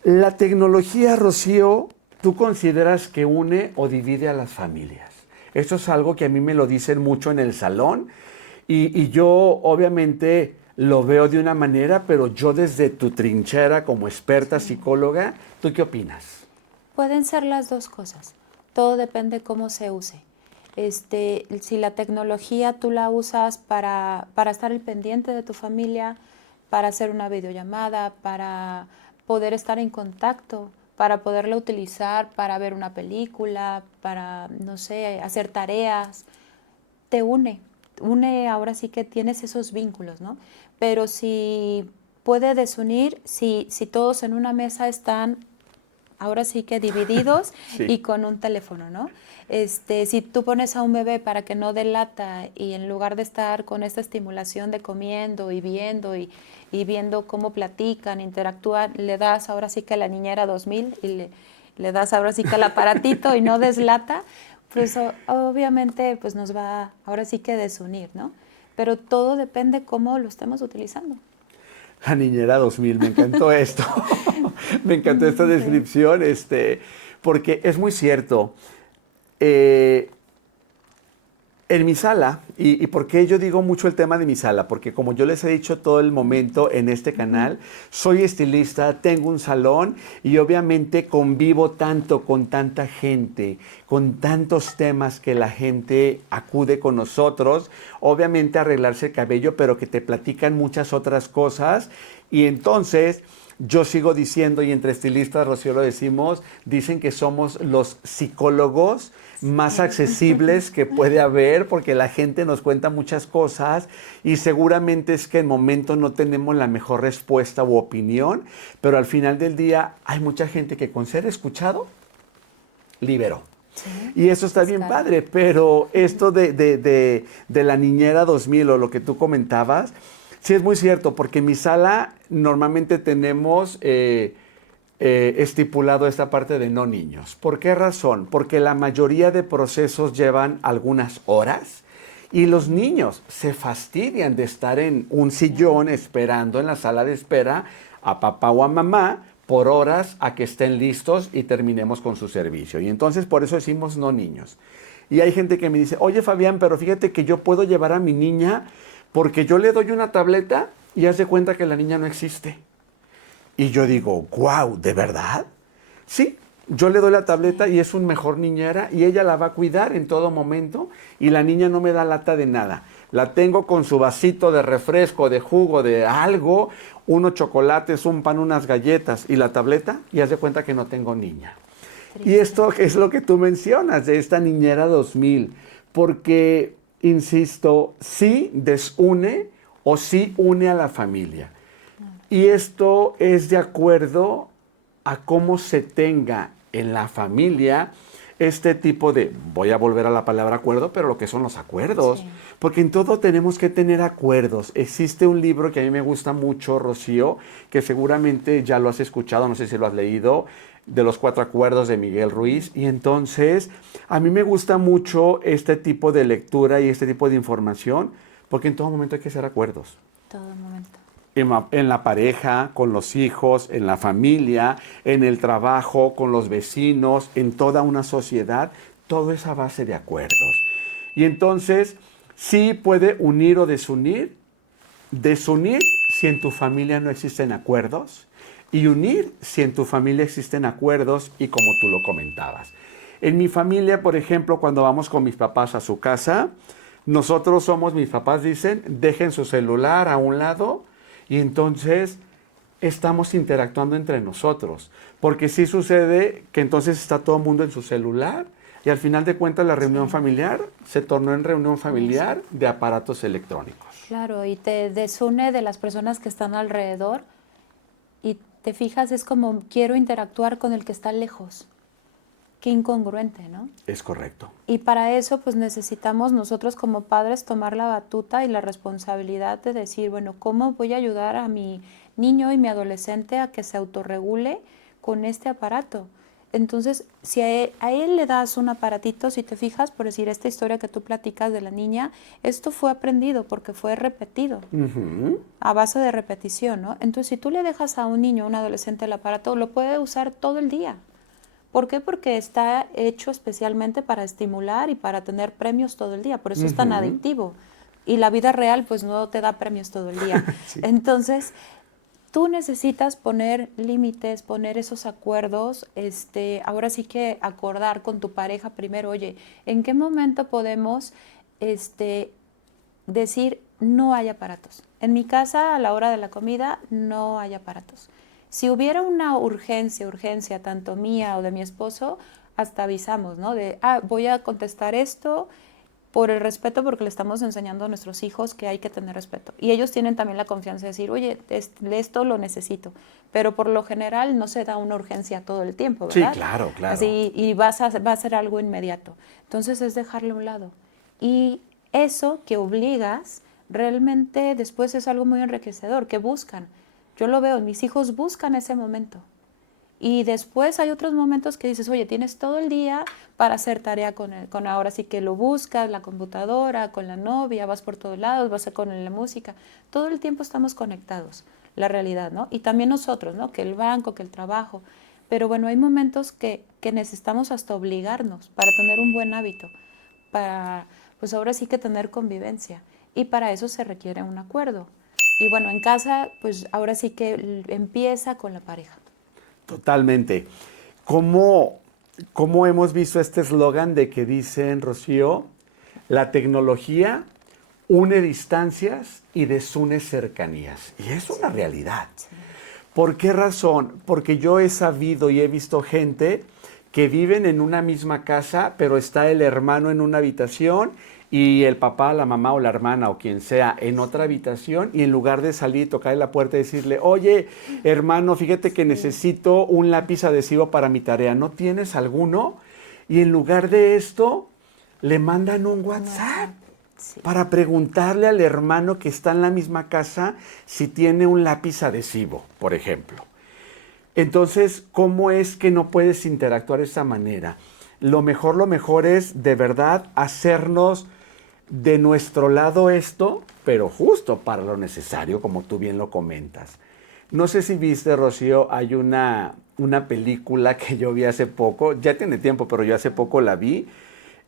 La tecnología, Rocío, ¿tú consideras que une o divide a las familias? Esto es algo que a mí me lo dicen mucho en el salón, y yo obviamente lo veo de una manera, pero yo desde tu trinchera como experta psicóloga, ¿tú qué opinas? Pueden ser las dos cosas. Todo depende cómo se use. Si la tecnología tú la usas para estar al pendiente de tu familia, para hacer una videollamada, para poder estar en contacto, para poderla utilizar para ver una película, para, no sé, hacer tareas, te une. Ahora sí que tienes esos vínculos, ¿no? Pero si puede desunir, si todos en una mesa están ahora sí que divididos Sí. Y con un teléfono, ¿no? Si tú pones a un bebé para que no dé lata, y en lugar de estar con esta estimulación de comiendo y viendo cómo platican, interactúan, le das ahora sí que a la niñera 2000 y le das ahora sí que al aparatito y no deslata, pues obviamente pues nos va ahora sí que desunir, ¿no? Pero todo depende cómo lo estemos utilizando. La niñera 2000, me encantó esto. Me encantó esta descripción, porque es muy cierto. En mi sala, y por qué yo digo mucho el tema de mi sala, porque como yo les he dicho todo el momento en este canal, soy estilista, tengo un salón y obviamente convivo tanto con tanta gente, con tantos temas que la gente acude con nosotros, obviamente a arreglarse el cabello, pero que te platican muchas otras cosas y entonces... Yo sigo diciendo, y entre estilistas, Rocío, lo decimos, dicen que somos los psicólogos más accesibles que puede haber, porque la gente nos cuenta muchas cosas y seguramente es que en momentos no tenemos la mejor respuesta u opinión, pero al final del día hay mucha gente que con ser escuchado, liberó. Sí, Y eso está bien claro. padre, pero esto de la niñera 2000 o lo que tú comentabas, sí es muy cierto, porque en mi sala normalmente tenemos estipulado esta parte de no niños. ¿Por qué razón? Porque la mayoría de procesos llevan algunas horas y los niños se fastidian de estar en un sillón esperando en la sala de espera a papá o a mamá por horas a que estén listos y terminemos con su servicio. Y entonces por eso decimos no niños. Y hay gente que me dice, oye Fabián, pero fíjate que yo puedo llevar a mi niña porque yo le doy una tableta y hace cuenta que la niña no existe. Y yo digo, wow, ¿de verdad? Sí, yo le doy la tableta y es un mejor niñera y ella la va a cuidar en todo momento y la niña no me da lata de nada. La tengo con su vasito de refresco, de jugo, de algo, unos chocolates, un pan, unas galletas y la tableta y hace cuenta que no tengo niña. Triste. Y esto es lo que tú mencionas de esta niñera 2000, porque, insisto, sí desune o sí une a la familia. Y esto es de acuerdo a cómo se tenga en la familia este tipo de, voy a volver a la palabra acuerdo, pero lo que son los acuerdos. Sí. Porque en todo tenemos que tener acuerdos. Existe un libro que a mí me gusta mucho, Rocío, que seguramente ya lo has escuchado, no sé si lo has leído, de los 4 acuerdos de Miguel Ruiz. Y entonces, a mí me gusta mucho este tipo de lectura y este tipo de información, porque en todo momento hay que hacer acuerdos. Todo momento. En la pareja, con los hijos, en la familia, en el trabajo, con los vecinos, en toda una sociedad, todo es a base de acuerdos. Y entonces, sí puede unir o desunir. Desunir si en tu familia no existen acuerdos y unir si en tu familia existen acuerdos y como tú lo comentabas. En mi familia, por ejemplo, cuando vamos con mis papás a su casa, nosotros somos, mis papás dicen, dejen su celular a un lado y entonces estamos interactuando entre nosotros. Porque sí sucede que entonces está todo el mundo en su celular y al final de cuentas la reunión familiar se tornó en reunión familiar de aparatos electrónicos. Claro, y te desune de las personas que están alrededor y te fijas, es como quiero interactuar con el que está lejos. Qué incongruente, ¿no? Es correcto. Y para eso, pues necesitamos nosotros como padres tomar la batuta y la responsabilidad de decir, bueno, ¿cómo voy a ayudar a mi niño y mi adolescente a que se autorregule con este aparato? Entonces, si a él le das un aparatito, si te fijas, por decir esta historia que tú platicas de la niña, esto fue aprendido porque fue repetido, a base de repetición, ¿no? Entonces, si tú le dejas a un niño, a un adolescente el aparato, lo puede usar todo el día. ¿Por qué? Porque está hecho especialmente para estimular y para tener premios todo el día, por eso es tan adictivo. Y la vida real pues no te da premios todo el día. Sí. Entonces, tú necesitas poner límites, poner esos acuerdos, ahora sí que acordar con tu pareja primero, oye, ¿en qué momento podemos decir no hay aparatos? En mi casa, a la hora de la comida, no hay aparatos. Si hubiera una urgencia, tanto mía o de mi esposo, hasta avisamos, ¿no? De, voy a contestar esto por el respeto, porque le estamos enseñando a nuestros hijos que hay que tener respeto. Y ellos tienen también la confianza de decir, oye, esto lo necesito. Pero por lo general no se da una urgencia todo el tiempo, ¿verdad? Sí, claro, claro. Así, y va a ser algo inmediato. Entonces es dejarlo a un lado. Y eso que obligas, realmente después es algo muy enriquecedor, que buscan. Yo lo veo, mis hijos buscan ese momento. Y después hay otros momentos que dices, oye, tienes todo el día para hacer tarea con ahora sí que lo buscas, la computadora, con la novia, vas por todos lados, vas con la música. Todo el tiempo estamos conectados, la realidad, ¿no? Y también nosotros, ¿no? Que el banco, que el trabajo. Pero bueno, hay momentos que necesitamos hasta obligarnos para tener un buen hábito, pues ahora sí que tener convivencia. Y para eso se requiere un acuerdo. Y bueno, en casa, pues ahora sí que empieza con la pareja. Totalmente. ¿Cómo hemos visto este eslogan de que dicen, Rocío, la tecnología une distancias y desune cercanías? Y es una realidad. Sí. ¿Por qué razón? Porque yo he sabido y he visto gente que viven en una misma casa, pero está el hermano en una habitación y el papá, la mamá o la hermana o quien sea en otra habitación, y en lugar de salir, tocarle la puerta y decirle, oye, hermano, fíjate que necesito un lápiz adhesivo para mi tarea, ¿no tienes alguno? Y en lugar de esto, le mandan un WhatsApp. Sí. Para preguntarle al hermano que está en la misma casa si tiene un lápiz adhesivo, por ejemplo. Entonces, ¿cómo es que no puedes interactuar de esa manera? Lo mejor es de verdad hacernos de nuestro lado esto, pero justo para lo necesario, como tú bien lo comentas. No sé si viste, Rocío, hay una película que yo vi hace poco, ya tiene tiempo, pero yo hace poco la vi.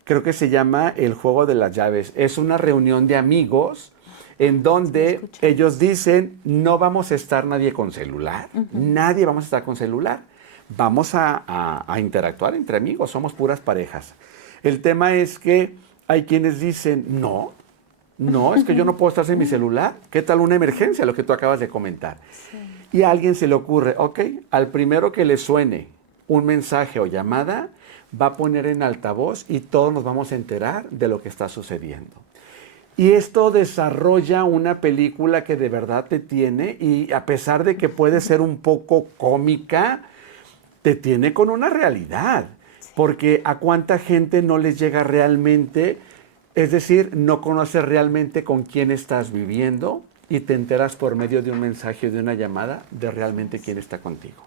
Creo que se llama El Juego de las Llaves. Es una reunión de amigos en donde ellos dicen, no vamos a estar nadie con celular, nadie vamos a estar con celular. Vamos a interactuar entre amigos, somos puras parejas. El tema es que hay quienes dicen, no, es que yo no puedo estar sin mi celular. ¿Qué tal una emergencia? Lo que tú acabas de comentar. Sí. Y a alguien se le ocurre, ok, al primero que le suene un mensaje o llamada, va a poner en altavoz y todos nos vamos a enterar de lo que está sucediendo. Y esto desarrolla una película que de verdad te tiene, y a pesar de que puede ser un poco cómica, te tiene con una realidad. Porque a cuánta gente no les llega realmente, es decir, no conoces realmente con quién estás viviendo y te enteras por medio de un mensaje o de una llamada de realmente quién está contigo.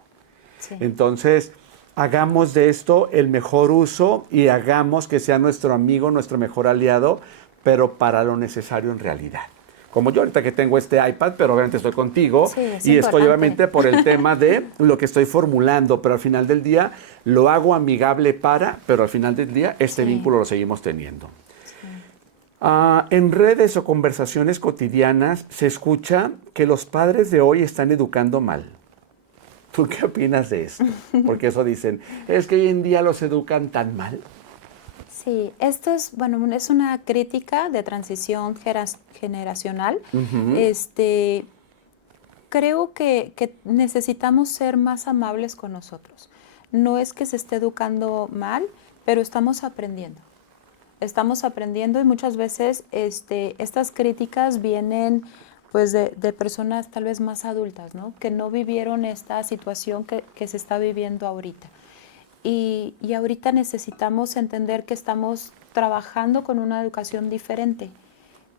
Sí. Entonces, hagamos de esto el mejor uso y hagamos que sea nuestro amigo, nuestro mejor aliado, pero para lo necesario en realidad. Como yo ahorita que tengo este iPad, pero obviamente estoy contigo, sí, y estoy obviamente por el tema de lo que estoy formulando, pero al final del día lo hago amigable pero al final del día este vínculo lo seguimos teniendo. Sí. En redes o conversaciones cotidianas se escucha que los padres de hoy están educando mal. ¿Tú qué opinas de esto? Porque eso dicen, es que hoy en día los educan tan mal. Sí, esto es, bueno, es una crítica de transición generacional. Creo que necesitamos ser más amables con nosotros. No es que se esté educando mal, pero estamos aprendiendo. Estamos aprendiendo y muchas veces estas críticas vienen pues de personas tal vez más adultas, ¿no? Que no vivieron esta situación que se está viviendo ahorita. Y ahorita necesitamos entender que estamos trabajando con una educación diferente,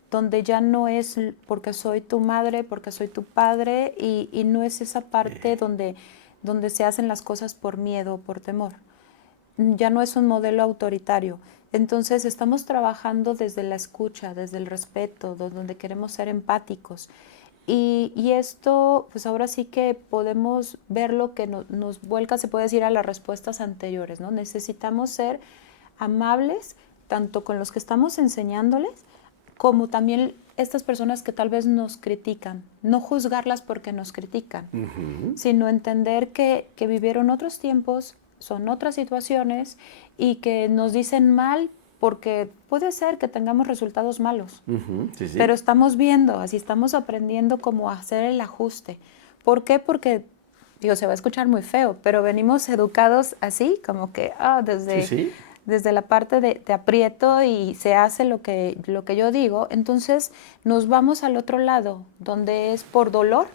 donde ya no es porque soy tu madre, porque soy tu padre, y no es esa parte donde se hacen las cosas por miedo, por temor. Ya no es un modelo autoritario. Entonces estamos trabajando desde la escucha, desde el respeto, donde queremos ser empáticos. Y esto, pues ahora sí que podemos ver lo que nos vuelca, se puede decir, a las respuestas anteriores, ¿no? Necesitamos ser amables, tanto con los que estamos enseñándoles, como también estas personas que tal vez nos critican. No juzgarlas porque nos critican, sino entender que vivieron otros tiempos, son otras situaciones, y que nos dicen mal porque puede ser que tengamos resultados malos, sí. Pero estamos viendo, así estamos aprendiendo cómo hacer el ajuste. ¿Por qué? Porque, digo, se va a escuchar muy feo, pero venimos educados así, como que desde la parte de aprieto y se hace lo que yo digo. Entonces nos vamos al otro lado, donde es por dolor.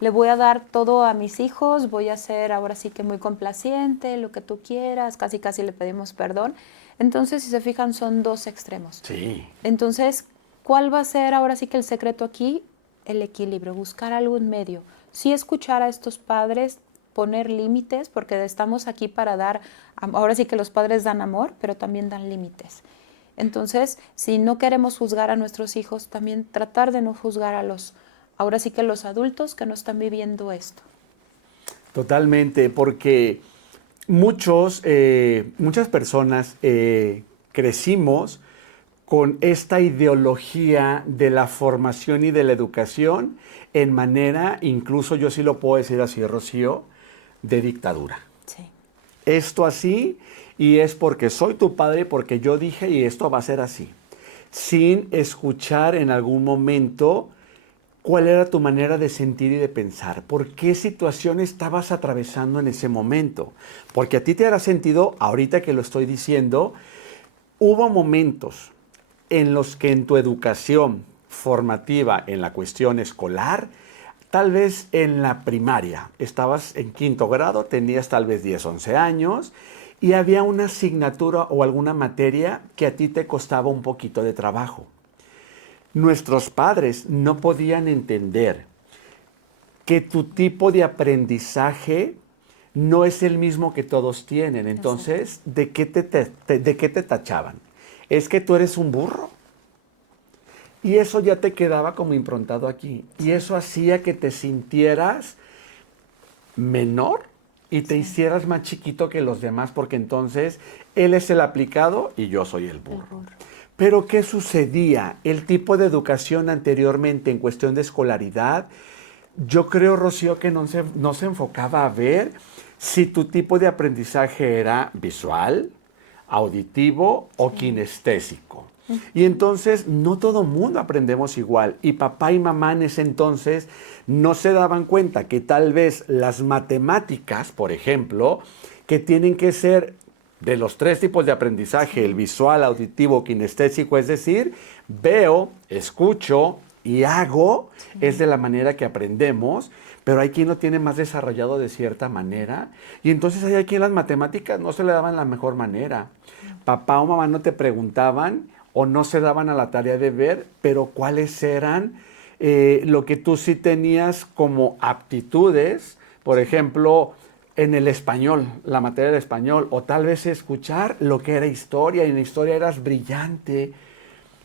Le voy a dar todo a mis hijos, voy a ser ahora sí que muy complaciente, lo que tú quieras, casi le pedimos perdón. Entonces, si se fijan, son dos extremos. Sí. Entonces, ¿cuál va a ser ahora sí que el secreto aquí? El equilibrio, buscar algún medio. Sí escuchar a estos padres, poner límites, porque estamos aquí para dar, ahora sí que los padres dan amor, pero también dan límites. Entonces, si no queremos juzgar a nuestros hijos, también tratar de no juzgar a ahora sí que los adultos que no están viviendo esto. Totalmente, porque muchas personas crecimos con esta ideología de la formación y de la educación en manera, incluso yo sí lo puedo decir así, Rocío, de dictadura. Sí. Esto así, y es porque soy tu padre, porque yo dije, y esto va a ser así. Sin escuchar en algún momento cuál era tu manera de sentir y de pensar. ¿Por qué situación estabas atravesando en ese momento? Porque a ti te hará sentido, ahorita que lo estoy diciendo, hubo momentos en los que en tu educación formativa, en la cuestión escolar, tal vez en la primaria, estabas en quinto grado, tenías tal vez 10, 11 años, y había una asignatura o alguna materia que a ti te costaba un poquito de trabajo. Nuestros padres no podían entender que tu tipo de aprendizaje no es el mismo que todos tienen. Entonces, ¿de qué te tachaban? Es que tú eres un burro. Y eso ya te quedaba como improntado aquí. Y eso hacía que te sintieras menor y te hicieras más chiquito que los demás, porque entonces él es el aplicado y yo soy el burro. Pero ¿qué sucedía? El tipo de educación anteriormente en cuestión de escolaridad, yo creo, Rocío, que no se enfocaba a ver si tu tipo de aprendizaje era visual, auditivo o kinestésico. Y entonces no todo mundo aprendemos igual. Y papá y mamá en ese entonces no se daban cuenta que tal vez las matemáticas, por ejemplo, que tienen que ser de los tres tipos de aprendizaje, el visual, auditivo, kinestésico, es decir, veo, escucho y hago, es de la manera que aprendemos, pero hay quien lo tiene más desarrollado de cierta manera, y entonces hay quien las matemáticas no se le daban la mejor manera. Papá o mamá no te preguntaban o no se daban a la tarea de ver, pero cuáles eran lo que tú sí tenías como aptitudes, por ejemplo, en el español, la materia de español, o tal vez escuchar lo que era historia, y en la historia eras brillante.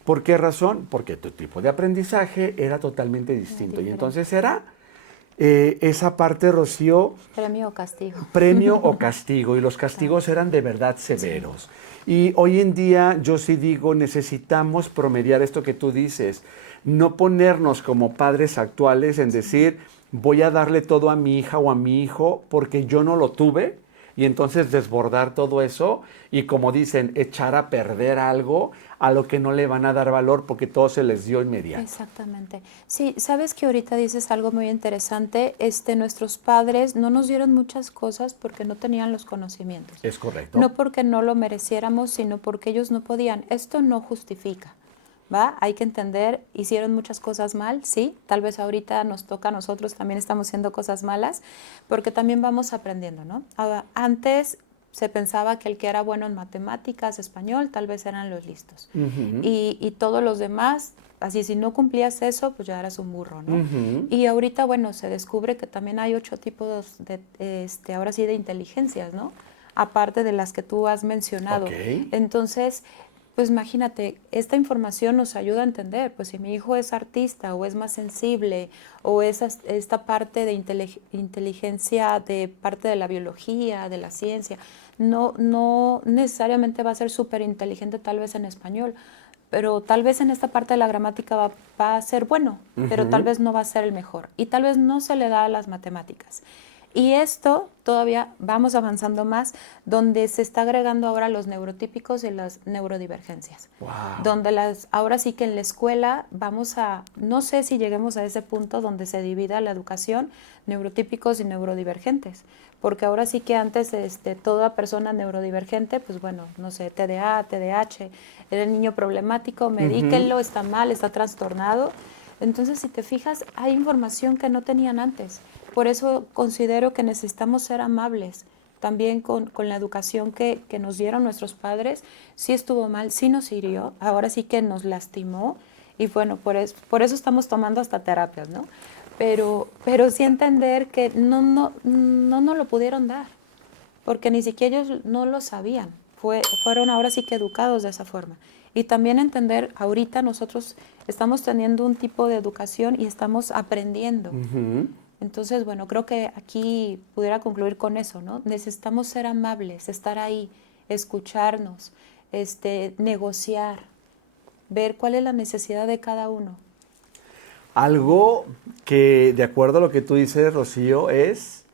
¿Por qué razón? Porque tu tipo de aprendizaje era totalmente distinto. Y entonces era esa parte, Rocío, Premio o castigo. premio o castigo, y los castigos eran de verdad severos. Y hoy en día yo sí digo, necesitamos promediar esto que tú dices, no ponernos como padres actuales en decir, voy a darle todo a mi hija o a mi hijo porque yo no lo tuve, y entonces desbordar todo eso y, como dicen, echar a perder algo a lo que no le van a dar valor porque todo se les dio inmediato. Exactamente. Sí, sabes que ahorita dices algo muy interesante. Nuestros padres no nos dieron muchas cosas porque no tenían los conocimientos. Es correcto. No porque no lo mereciéramos, sino porque ellos no podían. Esto no justifica, ¿va? Hay que entender, hicieron muchas cosas mal, sí. Tal vez ahorita nos toca a nosotros, también estamos haciendo cosas malas, porque también vamos aprendiendo, ¿no? Antes se pensaba que el que era bueno en matemáticas, español, tal vez eran los listos. Y todos los demás, así si no cumplías eso, pues ya eras un burro, ¿no? Y ahorita, bueno, se descubre que también hay 8 tipos de, ahora sí, de inteligencias, ¿no? Aparte de las que tú has mencionado. Ok. Entonces, pues imagínate, esta información nos ayuda a entender, pues si mi hijo es artista o es más sensible o es esta parte de inteligencia de parte de la biología, de la ciencia, no necesariamente va a ser súper inteligente tal vez en español, pero tal vez en esta parte de la gramática va a ser bueno, pero tal vez no va a ser el mejor y tal vez no se le da a las matemáticas. Y esto todavía vamos avanzando más, donde se está agregando ahora los neurotípicos y las neurodivergencias. Wow. Donde ahora sí que en la escuela no sé si lleguemos a ese punto donde se divida la educación, neurotípicos y neurodivergentes. Porque ahora sí que antes toda persona neurodivergente, pues bueno, no sé, TDA, TDAH, era el niño problemático, medíquenlo, está mal, está trastornado. Entonces, si te fijas, hay información que no tenían antes. Por eso considero que necesitamos ser amables también con la educación que nos dieron nuestros padres. Sí estuvo mal, sí nos hirió, ahora sí que nos lastimó y bueno, por eso estamos tomando hasta terapias, ¿no? Pero sí entender que no lo pudieron dar, porque ni siquiera ellos no lo sabían. Fueron ahora sí que educados de esa forma. Y también entender, ahorita nosotros estamos teniendo un tipo de educación y estamos aprendiendo. Entonces, bueno, creo que aquí pudiera concluir con eso, ¿no? Necesitamos ser amables, estar ahí, escucharnos, negociar. ver cuál es la necesidad de cada uno. Algo que, de acuerdo a lo que tú dices, Rocío, es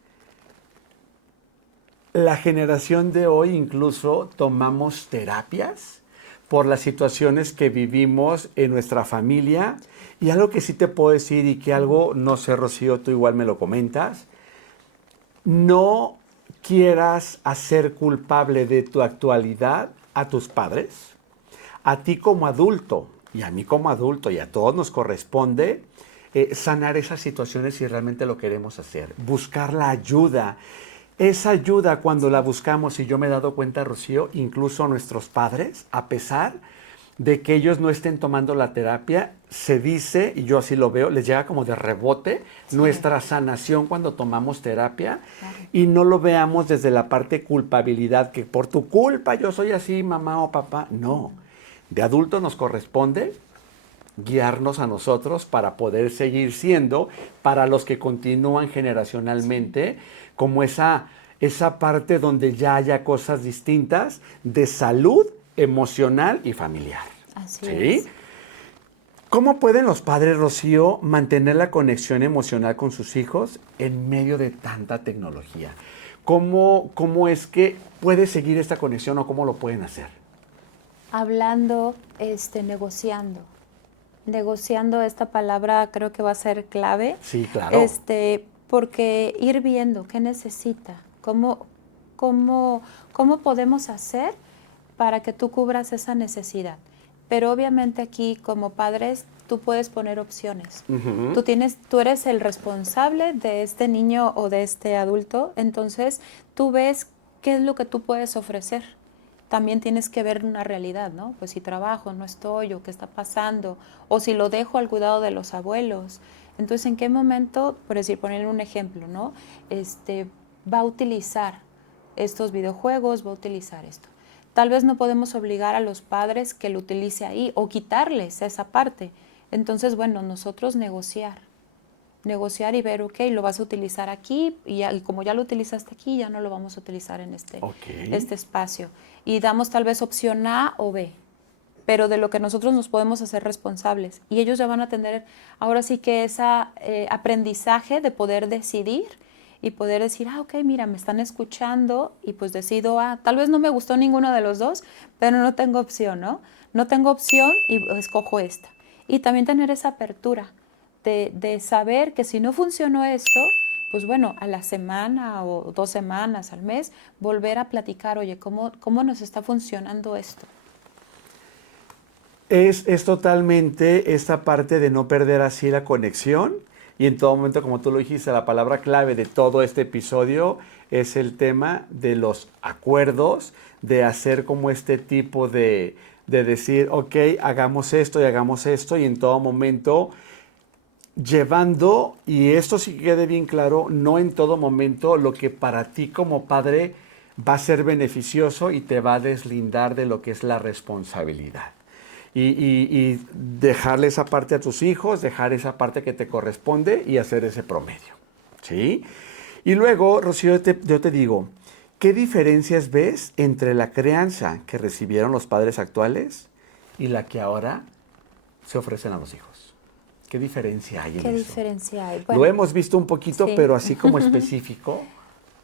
la generación de hoy incluso tomamos terapias por las situaciones que vivimos en nuestra familia. Y algo que sí te puedo decir y que algo, no sé, Rocío, tú igual me lo comentas, no quieras hacer culpable de tu actualidad a tus padres. A ti como adulto y a mí como adulto y a todos nos corresponde sanar esas situaciones si realmente lo queremos hacer. Buscar la ayuda. Esa ayuda cuando la buscamos, y yo me he dado cuenta, Rocío, incluso nuestros padres, a pesar de que ellos no estén tomando la terapia, se dice, y yo así lo veo, les llega como de rebote nuestra sanación cuando tomamos terapia y no lo veamos desde la parte culpabilidad, que por tu culpa yo soy así, mamá o papá. No, de adulto nos corresponde guiarnos a nosotros para poder seguir siendo, para los que continúan generacionalmente, como esa parte donde ya haya cosas distintas de salud emocional y familiar. Así ¿Sí? es. ¿Cómo pueden los padres, Rocío, mantener la conexión emocional con sus hijos en medio de tanta tecnología? ¿Cómo es que puede seguir esta conexión o cómo lo pueden hacer? Hablando, negociando. Negociando, esta palabra creo que va a ser clave. Sí, claro. Porque ir viendo qué necesita, cómo podemos hacer para que tú cubras esa necesidad. Pero obviamente aquí como padres tú puedes poner opciones. Uh-huh. Tú eres el responsable de este niño o de este adulto, entonces tú ves qué es lo que tú puedes ofrecer. También tienes que ver una realidad, ¿no? Pues si trabajo, no estoy, o qué está pasando, o si lo dejo al cuidado de los abuelos. Entonces, ¿en qué momento, por decir, ponerle un ejemplo, ¿no? Va a utilizar estos videojuegos, va a utilizar esto. Tal vez no podemos obligar a los padres que lo utilice ahí o quitarles esa parte. Entonces, bueno, nosotros negociar y ver, ok, lo vas a utilizar aquí y como ya lo utilizaste aquí, ya no lo vamos a utilizar en este espacio. Y damos tal vez opción A o B, pero de lo que nosotros nos podemos hacer responsables. Y ellos ya van a tener ahora sí que ese aprendizaje de poder decidir y poder decir, ok, mira, me están escuchando y pues decido A. Tal vez no me gustó ninguno de los dos, pero no tengo opción, ¿no? No tengo opción y escojo esta. Y también tener esa apertura de saber que si no funcionó esto, pues bueno, a la semana o 2 semanas, al mes, volver a platicar, oye, ¿cómo nos está funcionando esto? Es totalmente esta parte de no perder así la conexión y en todo momento, como tú lo dijiste, la palabra clave de todo este episodio es el tema de los acuerdos, de hacer como este tipo de decir, ok, hagamos esto y en todo momento llevando, y esto sí quede bien claro, no en todo momento lo que para ti como padre va a ser beneficioso y te va a deslindar de lo que es la responsabilidad. Y dejarle esa parte a tus hijos, dejar esa parte que te corresponde y hacer ese promedio. ¿Sí? Y luego, Rocío, yo te digo, ¿qué diferencias ves entre la crianza que recibieron los padres actuales y la que ahora se ofrecen a los hijos? ¿Qué diferencia hay en eso? ¿Qué diferencia hay? Bueno, lo hemos visto un poquito, sí. pero así como específico.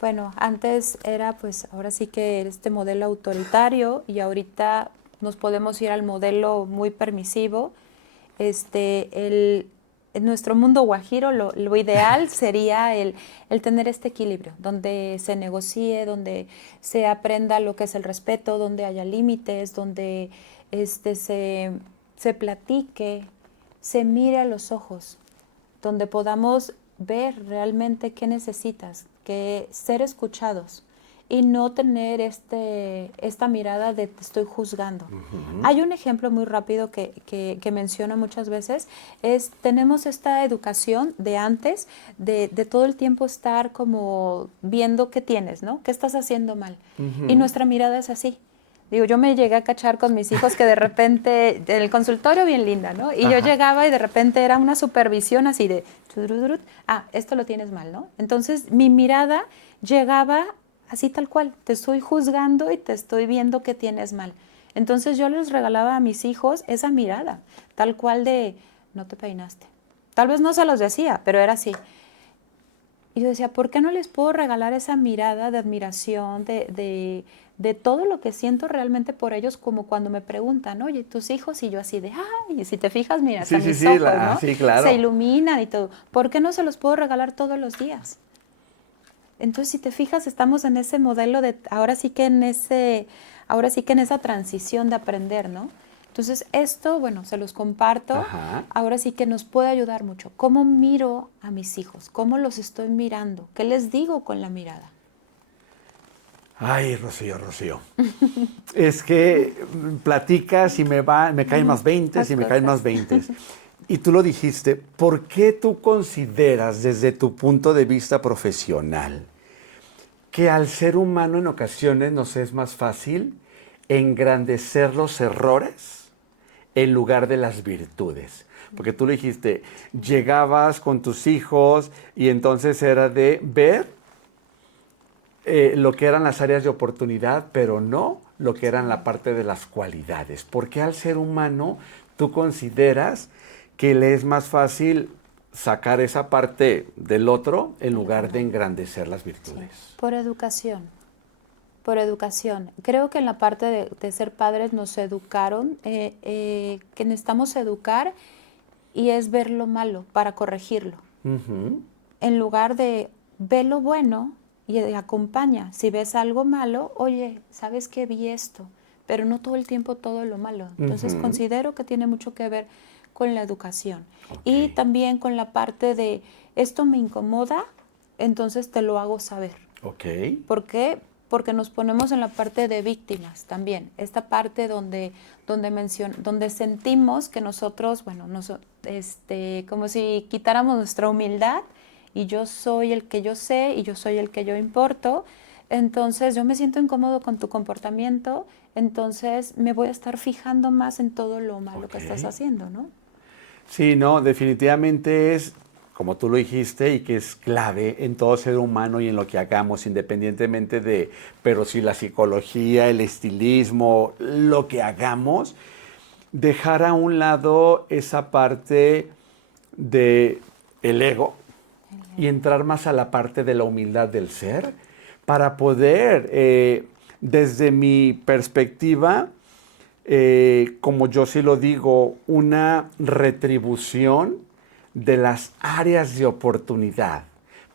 Bueno, antes era pues ahora sí que este modelo autoritario y ahorita nos podemos ir al modelo muy permisivo. En nuestro mundo guajiro lo ideal sería el tener este equilibrio, donde se negocie, donde se aprenda lo que es el respeto, donde haya límites, donde se platique, se mire a los ojos, donde podamos ver realmente qué necesitas, que ser escuchados y no tener esta mirada de te estoy juzgando. Uh-huh. Hay un ejemplo muy rápido que menciono muchas veces, tenemos esta educación de antes, de todo el tiempo estar como viendo qué tienes, ¿no? ¿Qué estás haciendo mal? Uh-huh. Y nuestra mirada es así. Digo, yo me llegué a cachar con mis hijos que de repente, en el consultorio bien linda, ¿no? Y yo llegaba y de repente era una supervisión así de, esto lo tienes mal, ¿no? Entonces mi mirada llegaba así tal cual, te estoy juzgando y te estoy viendo que tienes mal. Entonces yo les regalaba a mis hijos esa mirada, tal cual de, no te peinaste. Tal vez no se los decía, pero era así. Y yo decía, ¿por qué no les puedo regalar esa mirada de admiración, de todo lo que siento realmente por ellos, como cuando me preguntan, oye, tus hijos, y yo así de, ay, y si te fijas, mira, hasta mis ojos, ¿no? Sí, claro. Se iluminan y todo. ¿Por qué no se los puedo regalar todos los días? Entonces, si te fijas, estamos en ese modelo de, ahora sí que en esa transición de aprender, ¿no? Entonces, esto, bueno, se los comparto. Ajá. Ahora sí que nos puede ayudar mucho. ¿Cómo miro a mis hijos? ¿Cómo los estoy mirando? ¿Qué les digo con la mirada? Ay, Rocío. Es que platicas y me caen más 20 y me caen más 20. Y tú lo dijiste, ¿por qué tú consideras desde tu punto de vista profesional que al ser humano en ocasiones nos es más fácil engrandecer los errores en lugar de las virtudes? Porque tú lo dijiste, llegabas con tus hijos y entonces era de ver lo que eran las áreas de oportunidad, pero no lo que eran la parte de las cualidades. ¿Por qué al ser humano tú consideras que le es más fácil sacar esa parte del otro en lugar de engrandecer las virtudes? Por educación. Por educación. Creo que en la parte de ser padres nos educaron, que necesitamos educar y es ver lo malo para corregirlo. En lugar de ver lo bueno y acompaña. Si ves algo malo, oye, ¿sabes qué? Vi esto, pero no todo el tiempo todo lo malo. Entonces considero que tiene mucho que ver con la educación. Y también con la parte de, esto me incomoda, entonces te lo hago saber. ¿Por qué? Porque nos ponemos en la parte de víctimas también. Esta parte donde sentimos que nosotros, bueno, como si quitáramos nuestra humildad y yo soy el que yo sé y yo soy el que yo importo, entonces yo me siento incómodo con tu comportamiento, entonces me voy a estar fijando más en todo lo malo que estás haciendo, ¿no? Sí, no, definitivamente es, como tú lo dijiste, y que es clave en todo ser humano y en lo que hagamos, independientemente de, pero si la psicología, el estilismo, lo que hagamos, dejar a un lado esa parte de el ego y entrar más a la parte de la humildad del ser para poder, desde mi perspectiva, como yo sí lo digo, una retribución de las áreas de oportunidad,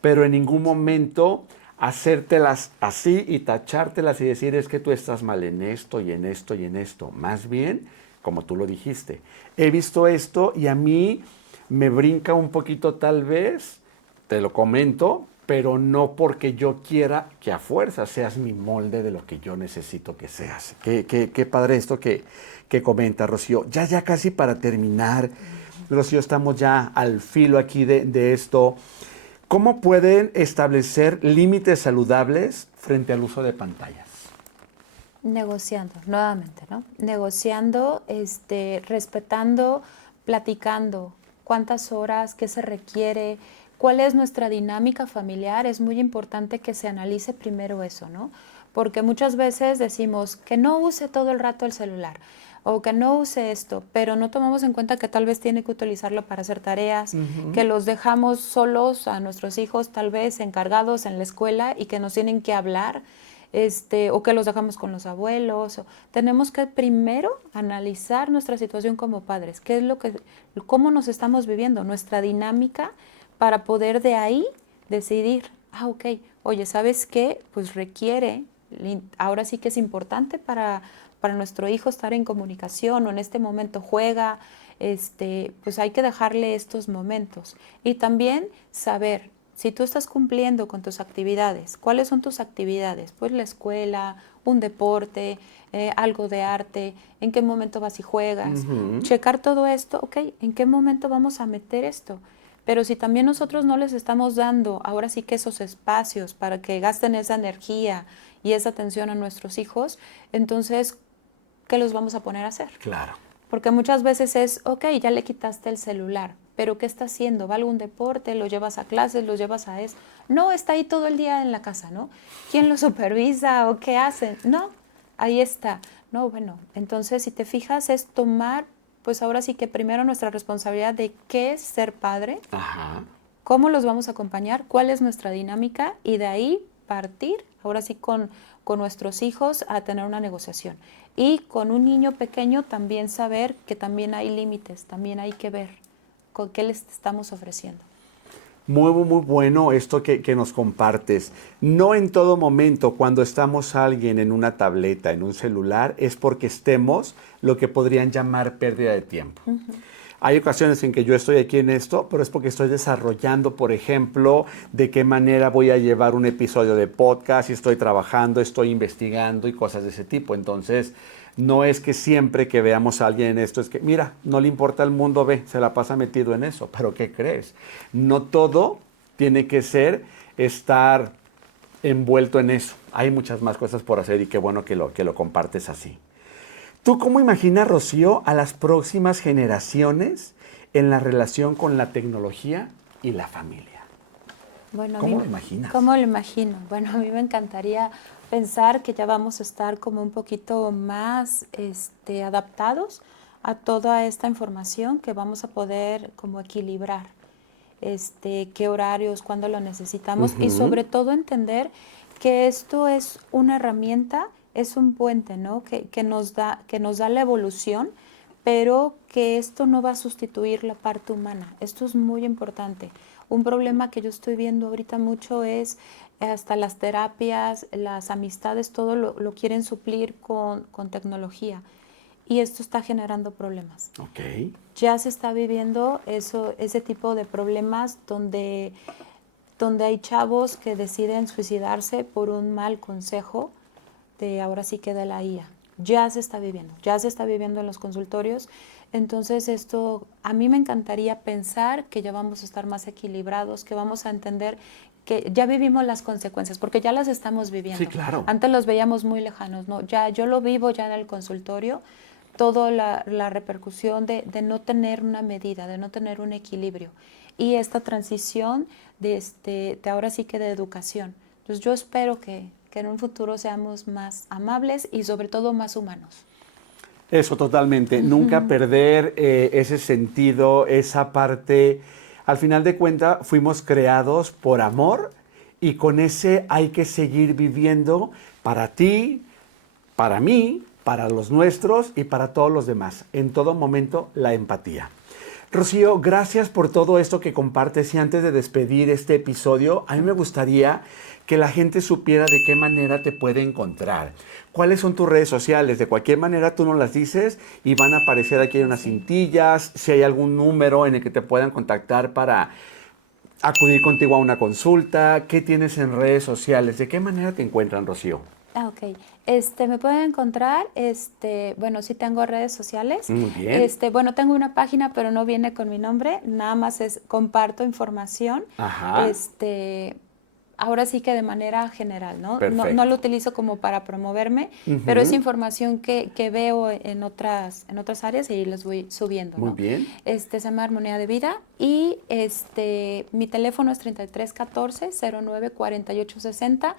pero en ningún momento hacértelas así y tachártelas y decir es que tú estás mal en esto y en esto y en esto. Más bien, como tú lo dijiste, he visto esto y a mí me brinca un poquito tal vez, te lo comento, pero no porque yo quiera que a fuerza seas mi molde de lo que yo necesito que seas. Qué padre esto que comenta, Rocío. Ya casi para terminar, Rocío, estamos ya al filo aquí de esto. ¿Cómo pueden establecer límites saludables frente al uso de pantallas? Negociando, nuevamente, ¿no? Negociando, respetando, platicando, cuántas horas, qué se requiere, cuál es nuestra dinámica familiar. Es muy importante que se analice primero eso, ¿no? Porque muchas veces decimos que no use todo el rato el celular o que no use esto, pero no tomamos en cuenta que tal vez tiene que utilizarlo para hacer tareas, que los dejamos solos a nuestros hijos tal vez encargados en la escuela y que nos tienen que hablar, o que los dejamos con los abuelos. Tenemos que primero analizar nuestra situación como padres, cómo nos estamos viviendo, nuestra dinámica, para poder de ahí decidir, ok, oye, ¿sabes qué? Pues requiere, ahora sí que es importante para nuestro hijo estar en comunicación, o en este momento juega, pues hay que dejarle estos momentos. Y también saber, si tú estás cumpliendo con tus actividades, ¿cuáles son tus actividades? Pues la escuela, un deporte, algo de arte, ¿en qué momento vas y juegas? Checar todo esto, ok, ¿en qué momento vamos a meter esto? Pero si también nosotros no les estamos dando ahora sí que esos espacios para que gasten esa energía y esa atención a nuestros hijos, entonces, ¿qué los vamos a poner a hacer? Claro. Porque muchas veces es, ok, ya le quitaste el celular, pero ¿qué está haciendo? ¿Va a algún deporte? ¿Lo llevas a clases? ¿Lo llevas a eso? No, está ahí todo el día en la casa, ¿no? ¿Quién lo supervisa o qué hacen? No, ahí está. No, bueno, entonces si te fijas es tomar, pues ahora sí que primero nuestra responsabilidad de qué es ser padre, Ajá. cómo los vamos a acompañar, cuál es nuestra dinámica y de ahí partir, ahora sí con nuestros hijos a tener una negociación. Y con un niño pequeño también saber que también hay límites, también hay que ver con qué les estamos ofreciendo. Muy, muy, muy bueno esto que nos compartes. No en todo momento, cuando estamos alguien en una tableta, en un celular, es porque estemos lo que podrían llamar pérdida de tiempo. Hay ocasiones en que yo estoy aquí en esto, pero es porque estoy desarrollando, por ejemplo, de qué manera voy a llevar un episodio de podcast, y estoy trabajando, estoy investigando y cosas de ese tipo. Entonces, no es que siempre que veamos a alguien en esto es que, mira, no le importa el mundo, ve, se la pasa metido en eso. Pero ¿qué crees? No todo tiene que ser estar envuelto en eso. Hay muchas más cosas por hacer y qué bueno que lo compartes así. ¿Tú cómo imaginas, Rocío, a las próximas generaciones en la relación con la tecnología y la familia? Bueno, ¿Cómo lo imaginas? ¿Cómo lo imagino? Bueno, a mí me encantaría pensar que ya vamos a estar como un poquito más adaptados a toda esta información, que vamos a poder como equilibrar qué horarios, cuándo lo necesitamos y sobre todo entender que esto es una herramienta, es un puente, ¿no? Que nos da la evolución, pero que esto no va a sustituir la parte humana. Esto es muy importante. Un problema que yo estoy viendo ahorita mucho es hasta las terapias, las amistades, todo lo quieren suplir con tecnología. Y esto está generando problemas. Ok. Ya se está viviendo ese tipo de problemas donde hay chavos que deciden suicidarse por un mal consejo de ahora sí que de la IA. Ya se está viviendo en los consultorios. Entonces esto, a mí me encantaría pensar que ya vamos a estar más equilibrados, que vamos a entender que ya vivimos las consecuencias, porque ya las estamos viviendo. Sí, claro. Antes los veíamos muy lejanos, ¿no? Ya yo lo vivo ya en el consultorio, toda la repercusión de no tener una medida, de no tener un equilibrio. Y esta transición de ahora sí que de educación. Entonces yo espero que en un futuro seamos más amables y sobre todo más humanos. Eso totalmente. Nunca perder ese sentido, esa parte. Al final de cuentas, fuimos creados por amor y con ese hay que seguir viviendo para ti, para mí, para los nuestros y para todos los demás. En todo momento, la empatía. Rocío, gracias por todo esto que compartes y antes de despedir este episodio, a mí me gustaría que la gente supiera de qué manera te puede encontrar. ¿Cuáles son tus redes sociales? De cualquier manera tú nos las dices y van a aparecer aquí unas cintillas, si hay algún número en el que te puedan contactar para acudir contigo a una consulta. ¿Qué tienes en redes sociales? ¿De qué manera te encuentran, Rocío? Ok. Me pueden encontrar, bueno, sí tengo redes sociales. Muy bien. Bueno, tengo una página, pero no viene con mi nombre, nada más comparto información. Ajá. Ahora sí que de manera general, ¿no? Perfecto. No lo utilizo como para promoverme, pero es información que veo en otras áreas y los voy subiendo, ¿no? Muy bien. Se llama Armonía de Vida y mi teléfono es 3314-094860.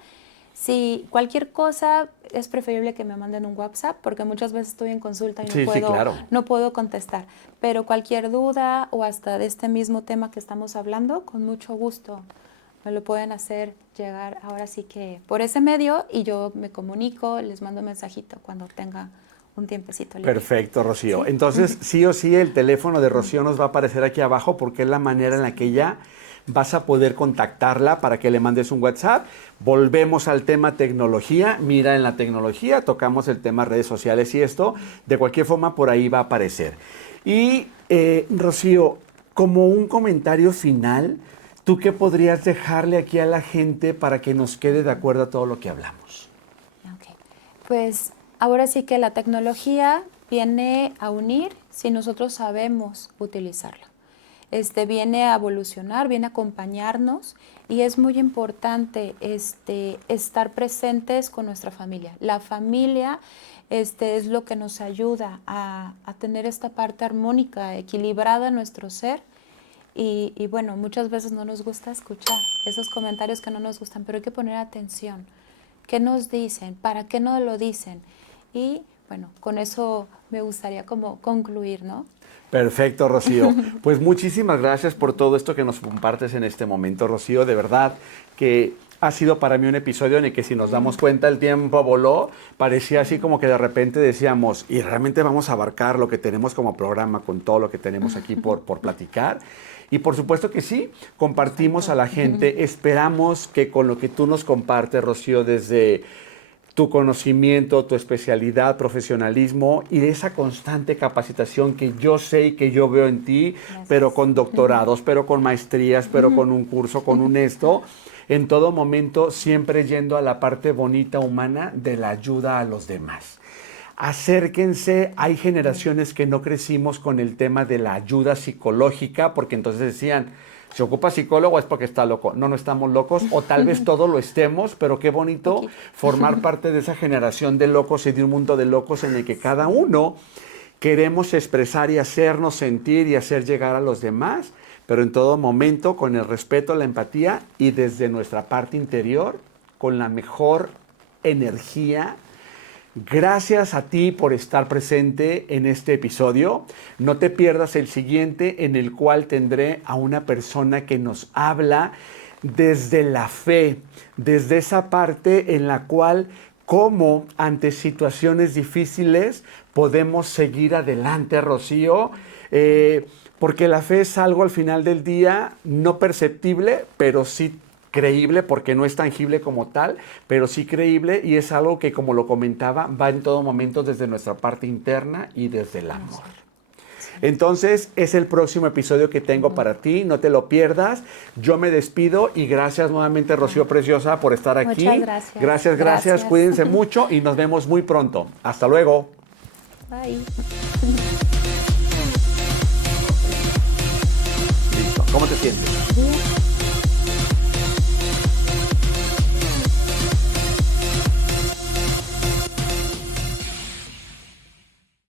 Si cualquier cosa, es preferible que me manden un WhatsApp porque muchas veces estoy en consulta y claro. no puedo contestar. Pero cualquier duda o hasta de este mismo tema que estamos hablando, con mucho gusto me lo pueden hacer llegar ahora sí que por ese medio y yo me comunico, les mando un mensajito cuando tenga un tiempecito libre. Perfecto, Rocío. ¿Sí? Entonces, sí o sí, el teléfono de Rocío nos va a aparecer aquí abajo porque es la manera en la que ya vas a poder contactarla para que le mandes un WhatsApp. Volvemos al tema tecnología. Mira, en la tecnología tocamos el tema redes sociales y esto, de cualquier forma, por ahí va a aparecer. Y, Rocío, como un comentario final, ¿tú qué podrías dejarle aquí a la gente para que nos quede de acuerdo a todo lo que hablamos? Okay. Pues ahora sí que la tecnología viene a unir si nosotros sabemos utilizarla. Viene a evolucionar, viene a acompañarnos y es muy importante estar presentes con nuestra familia. La familia es lo que nos ayuda a tener esta parte armónica, equilibrada en nuestro ser. Y bueno, muchas veces no nos gusta escuchar esos comentarios que no nos gustan, pero hay que poner atención. ¿Qué nos dicen? ¿Para qué no lo dicen? Y bueno, con eso me gustaría como concluir, ¿no? Perfecto, Rocío. Pues muchísimas gracias por todo esto que nos compartes en este momento, Rocío. De verdad que ha sido para mí un episodio en el que, si nos damos cuenta, el tiempo voló. Parecía así como que de repente decíamos, y realmente vamos a abarcar lo que tenemos como programa con todo lo que tenemos aquí por platicar. Y por supuesto que sí, compartimos a la gente. Esperamos que con lo que tú nos compartes, Rocío, desde tu conocimiento, tu especialidad, profesionalismo y de esa constante capacitación que yo sé y que yo veo en ti, Gracias. pero con doctorados, pero con maestrías, pero con un curso, con un esto, en todo momento siempre yendo a la parte bonita humana de la ayuda a los demás. Acérquense, hay generaciones que no crecimos con el tema de la ayuda psicológica, porque entonces decían, ¿se ocupa psicólogo es porque está loco? No, no estamos locos, o tal vez todo lo estemos, pero qué bonito formar parte de esa generación de locos y de un mundo de locos en el que cada uno queremos expresar y hacernos sentir y hacer llegar a los demás, pero en todo momento con el respeto, la empatía y desde nuestra parte interior, con la mejor energía. Gracias a ti por estar presente en este episodio. No te pierdas el siguiente, en el cual tendré a una persona que nos habla desde la fe, desde esa parte en la cual, cómo ante situaciones difíciles podemos seguir adelante, Rocío. Porque la fe es algo al final del día no perceptible, pero sí creíble, porque no es tangible como tal, pero sí creíble, y es algo que, como lo comentaba, va en todo momento desde nuestra parte interna y desde el amor. Entonces, es el próximo episodio que tengo para ti, no te lo pierdas. Yo me despido y gracias nuevamente, Rocío Preciosa, por estar aquí. Muchas gracias. Gracias. Cuídense mucho y nos vemos muy pronto. Hasta luego. Bye. Listo. ¿Cómo te sientes? Bien.